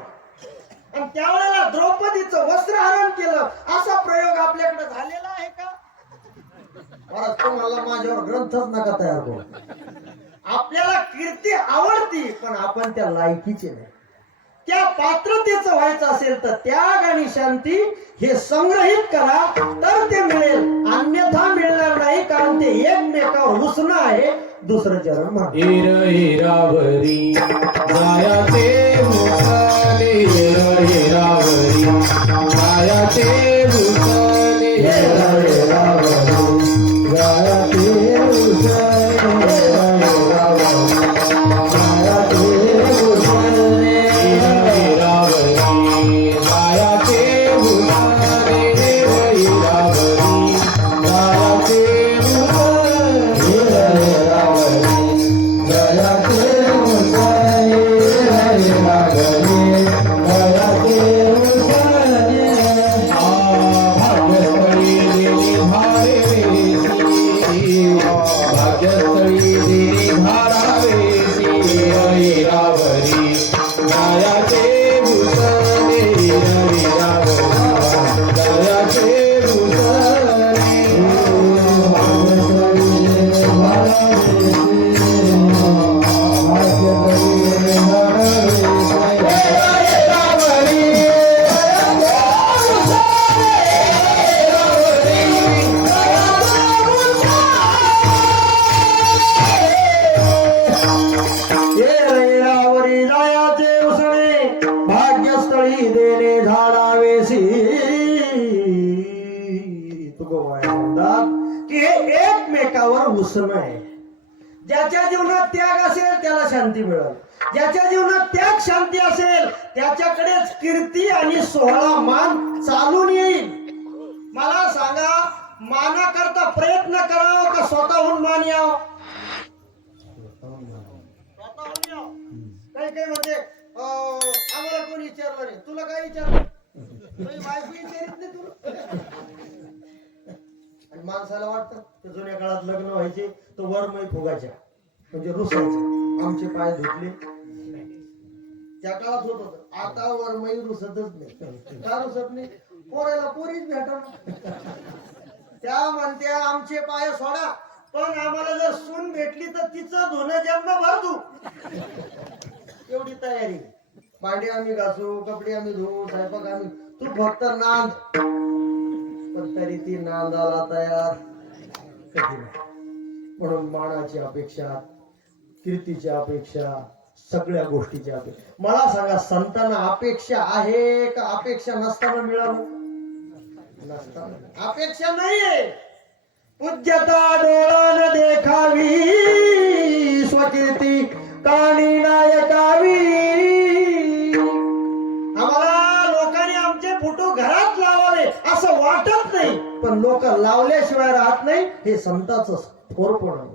आणि त्यावेळेला द्रौपदीचं वस्त्रहरण केलं. असा प्रयोग आपल्याकडे झालेला आहे का? महाराज तुम्हाला माझ्यावर ग्रंथच नका तयार करू. आपल्याला कीर्ती आवडती, पण आपण त्या लायकीचे नाही. त्या पात्रतेचं व्हायचं असेल तर त्याग आणि शांती हे संग्रहित करा, तर ते मिळेल. अन्यथा मिळणार नाही, कारण ते एकमेकावर हुसणं आहे. दुसरं चरण म्हणा, हिरावरी जायाचे मुसले, हिरावरी जायाचे मुसले, हिरावरी जायाचे मुसले, रुसणं आहे. ज्याच्या जीवनात त्याग असेल त्याला शांती मिळेल. ज्याच्या जीवनात त्याग शांती असेल त्याच्याकडेच कीर्ती आणि सोहळा मान चालून येईल. मला सांगा, माना करता प्रयत्न करावा का स्वतःहून मान यावं? स्वतःहून यावं. काही काही म्हणते आम्हाला कोणी विचारलं नाही. तुला काय विचारलं? तुझी बायको विचारित नाही तुला. आणि माणसाला वाटतं की जुन्या काळात लग्न व्हायचे तो वरमय फुगायच्या म्हणजे रुसायच्या. आमचे पाय धुतले त्या काळात होत होत. आता वरमय रुसतच नाही. का रुसत नाही? पोराला पोरीच भेटा. त्या म्हणत्या आमचे पाय सोडा, पण आम्हाला जर सून भेटली तर तिचं धुणं जन्म भर धू. एवढी तयारी. भांडे आम्ही घासू, कपडे आम्ही धुवू, स्वयंपाक आम्ही, तू फक्त नांद. पण तरी ती नांदाला तयार कधी नाही. म्हणून मानाची अपेक्षा, कीर्तीची अपेक्षा, सगळ्या गोष्टीची अपेक्षा. मला सांगा, संतांना अपेक्षा आहे का अपेक्षा नसताना मिळालं? नसताना. अपेक्षा नाहीये. पूज्यता डोळान देखावी, स्वकीर्ती काणी नायकावी. आम्हाला लोकांनी आमचे फोटो घरात लावावे असं वाटत नाही, पण लोक लावल्याशिवाय राहत नाही. हे संतांचं थोरपण.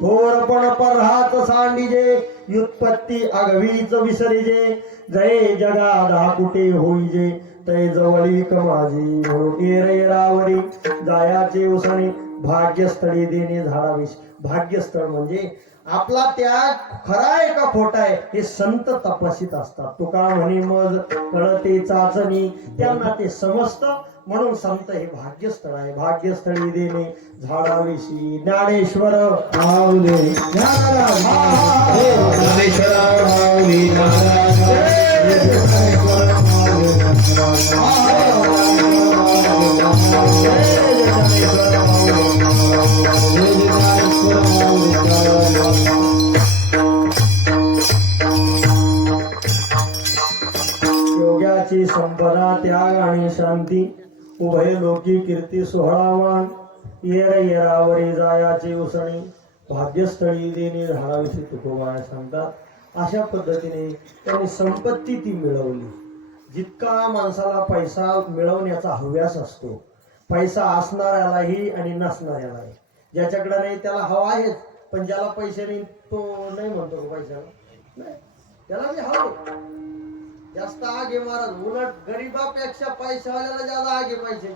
थोरपण परहात सांडिजे, व्युत्पत्ती आगवीच विसरिजे. जय जगा दहा कुठे होईजे, तै जवळी कमाजी. म्हणून येरावरी जायाचे उसणे, भाग्यस्थळी देणे झाडाविष. भाग्यस्थळ म्हणजे आपला त्याग खरा आहे का खोटा आहे हे संत तपासित असतात. तुका म्हणे मज कळते चाचणी, त्यांना ते समजतं. म्हणून संत हे भाग्यस्थळ आहे. भाग्यस्थळी देणे झाडाविषयी. ज्ञानेश्वर माऊली ज्ञानराज. ज्ञानेश्वर माऊली महाराज. ज्ञानेश्वर माऊली योग्याची संपदा, त्याग आणि शांती, उभय लोकी कीर्ती सोहळावान. येरावरी जायाची उसणी, भाग्यस्थळी देणे झाडाविषयी तुकोबा सांगतात. अशा पद्धतीने त्यांनी संपत्ती ती मिळवली. जितका माणसाला पैसा मिळवण्याचा हव्यास असतो, पैसा असणाऱ्यालाही आणि नसणाऱ्यालाही. ज्याच्याकडे नाही त्याला हवा आहेच, पण ज्याला पैसे नाही तो नाही म्हणतो पैशाला नाही, त्याला बी हवं. जास्त आगे महाराज. उलट गरीबापेक्षा पैशावाल्याला जास्त आगे पैशाची.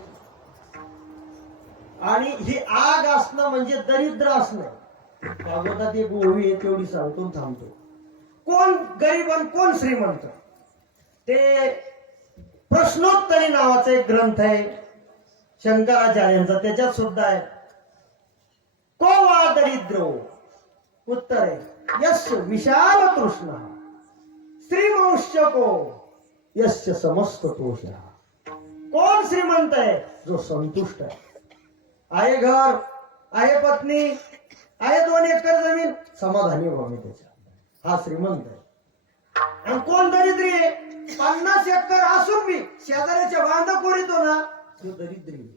आणि ही आग असणं म्हणजे दरिद्र असणं. भागवतात एक ओवी आहे, तेवढी सांगतो थांबतो. कोण गरीब आणि कोण श्रीमंत ते प्रश्नोत्तरी नावाचा एक ग्रंथ आहे शंकराचार्यांचा, त्याच्यात सुद्धा आहे. को वा दरिद्रो, उत्तर आहे यस्य विशाल तृष्णा, श्रीमंस्य को यस्य समस्त तोष. कोण श्रीमंत आहे? जो संतुष्ट आहे. आहे घर, आहे पत्नी, आहे 2 एकर जमीन, समाधानी व्हावे त्याच्या, हा श्रीमंत आहे. आणि कोण दरिद्री आहे? 50 एकर असून बी शेजाऱ्याच्या बांधा कोरितो ना, तो दरिद्री.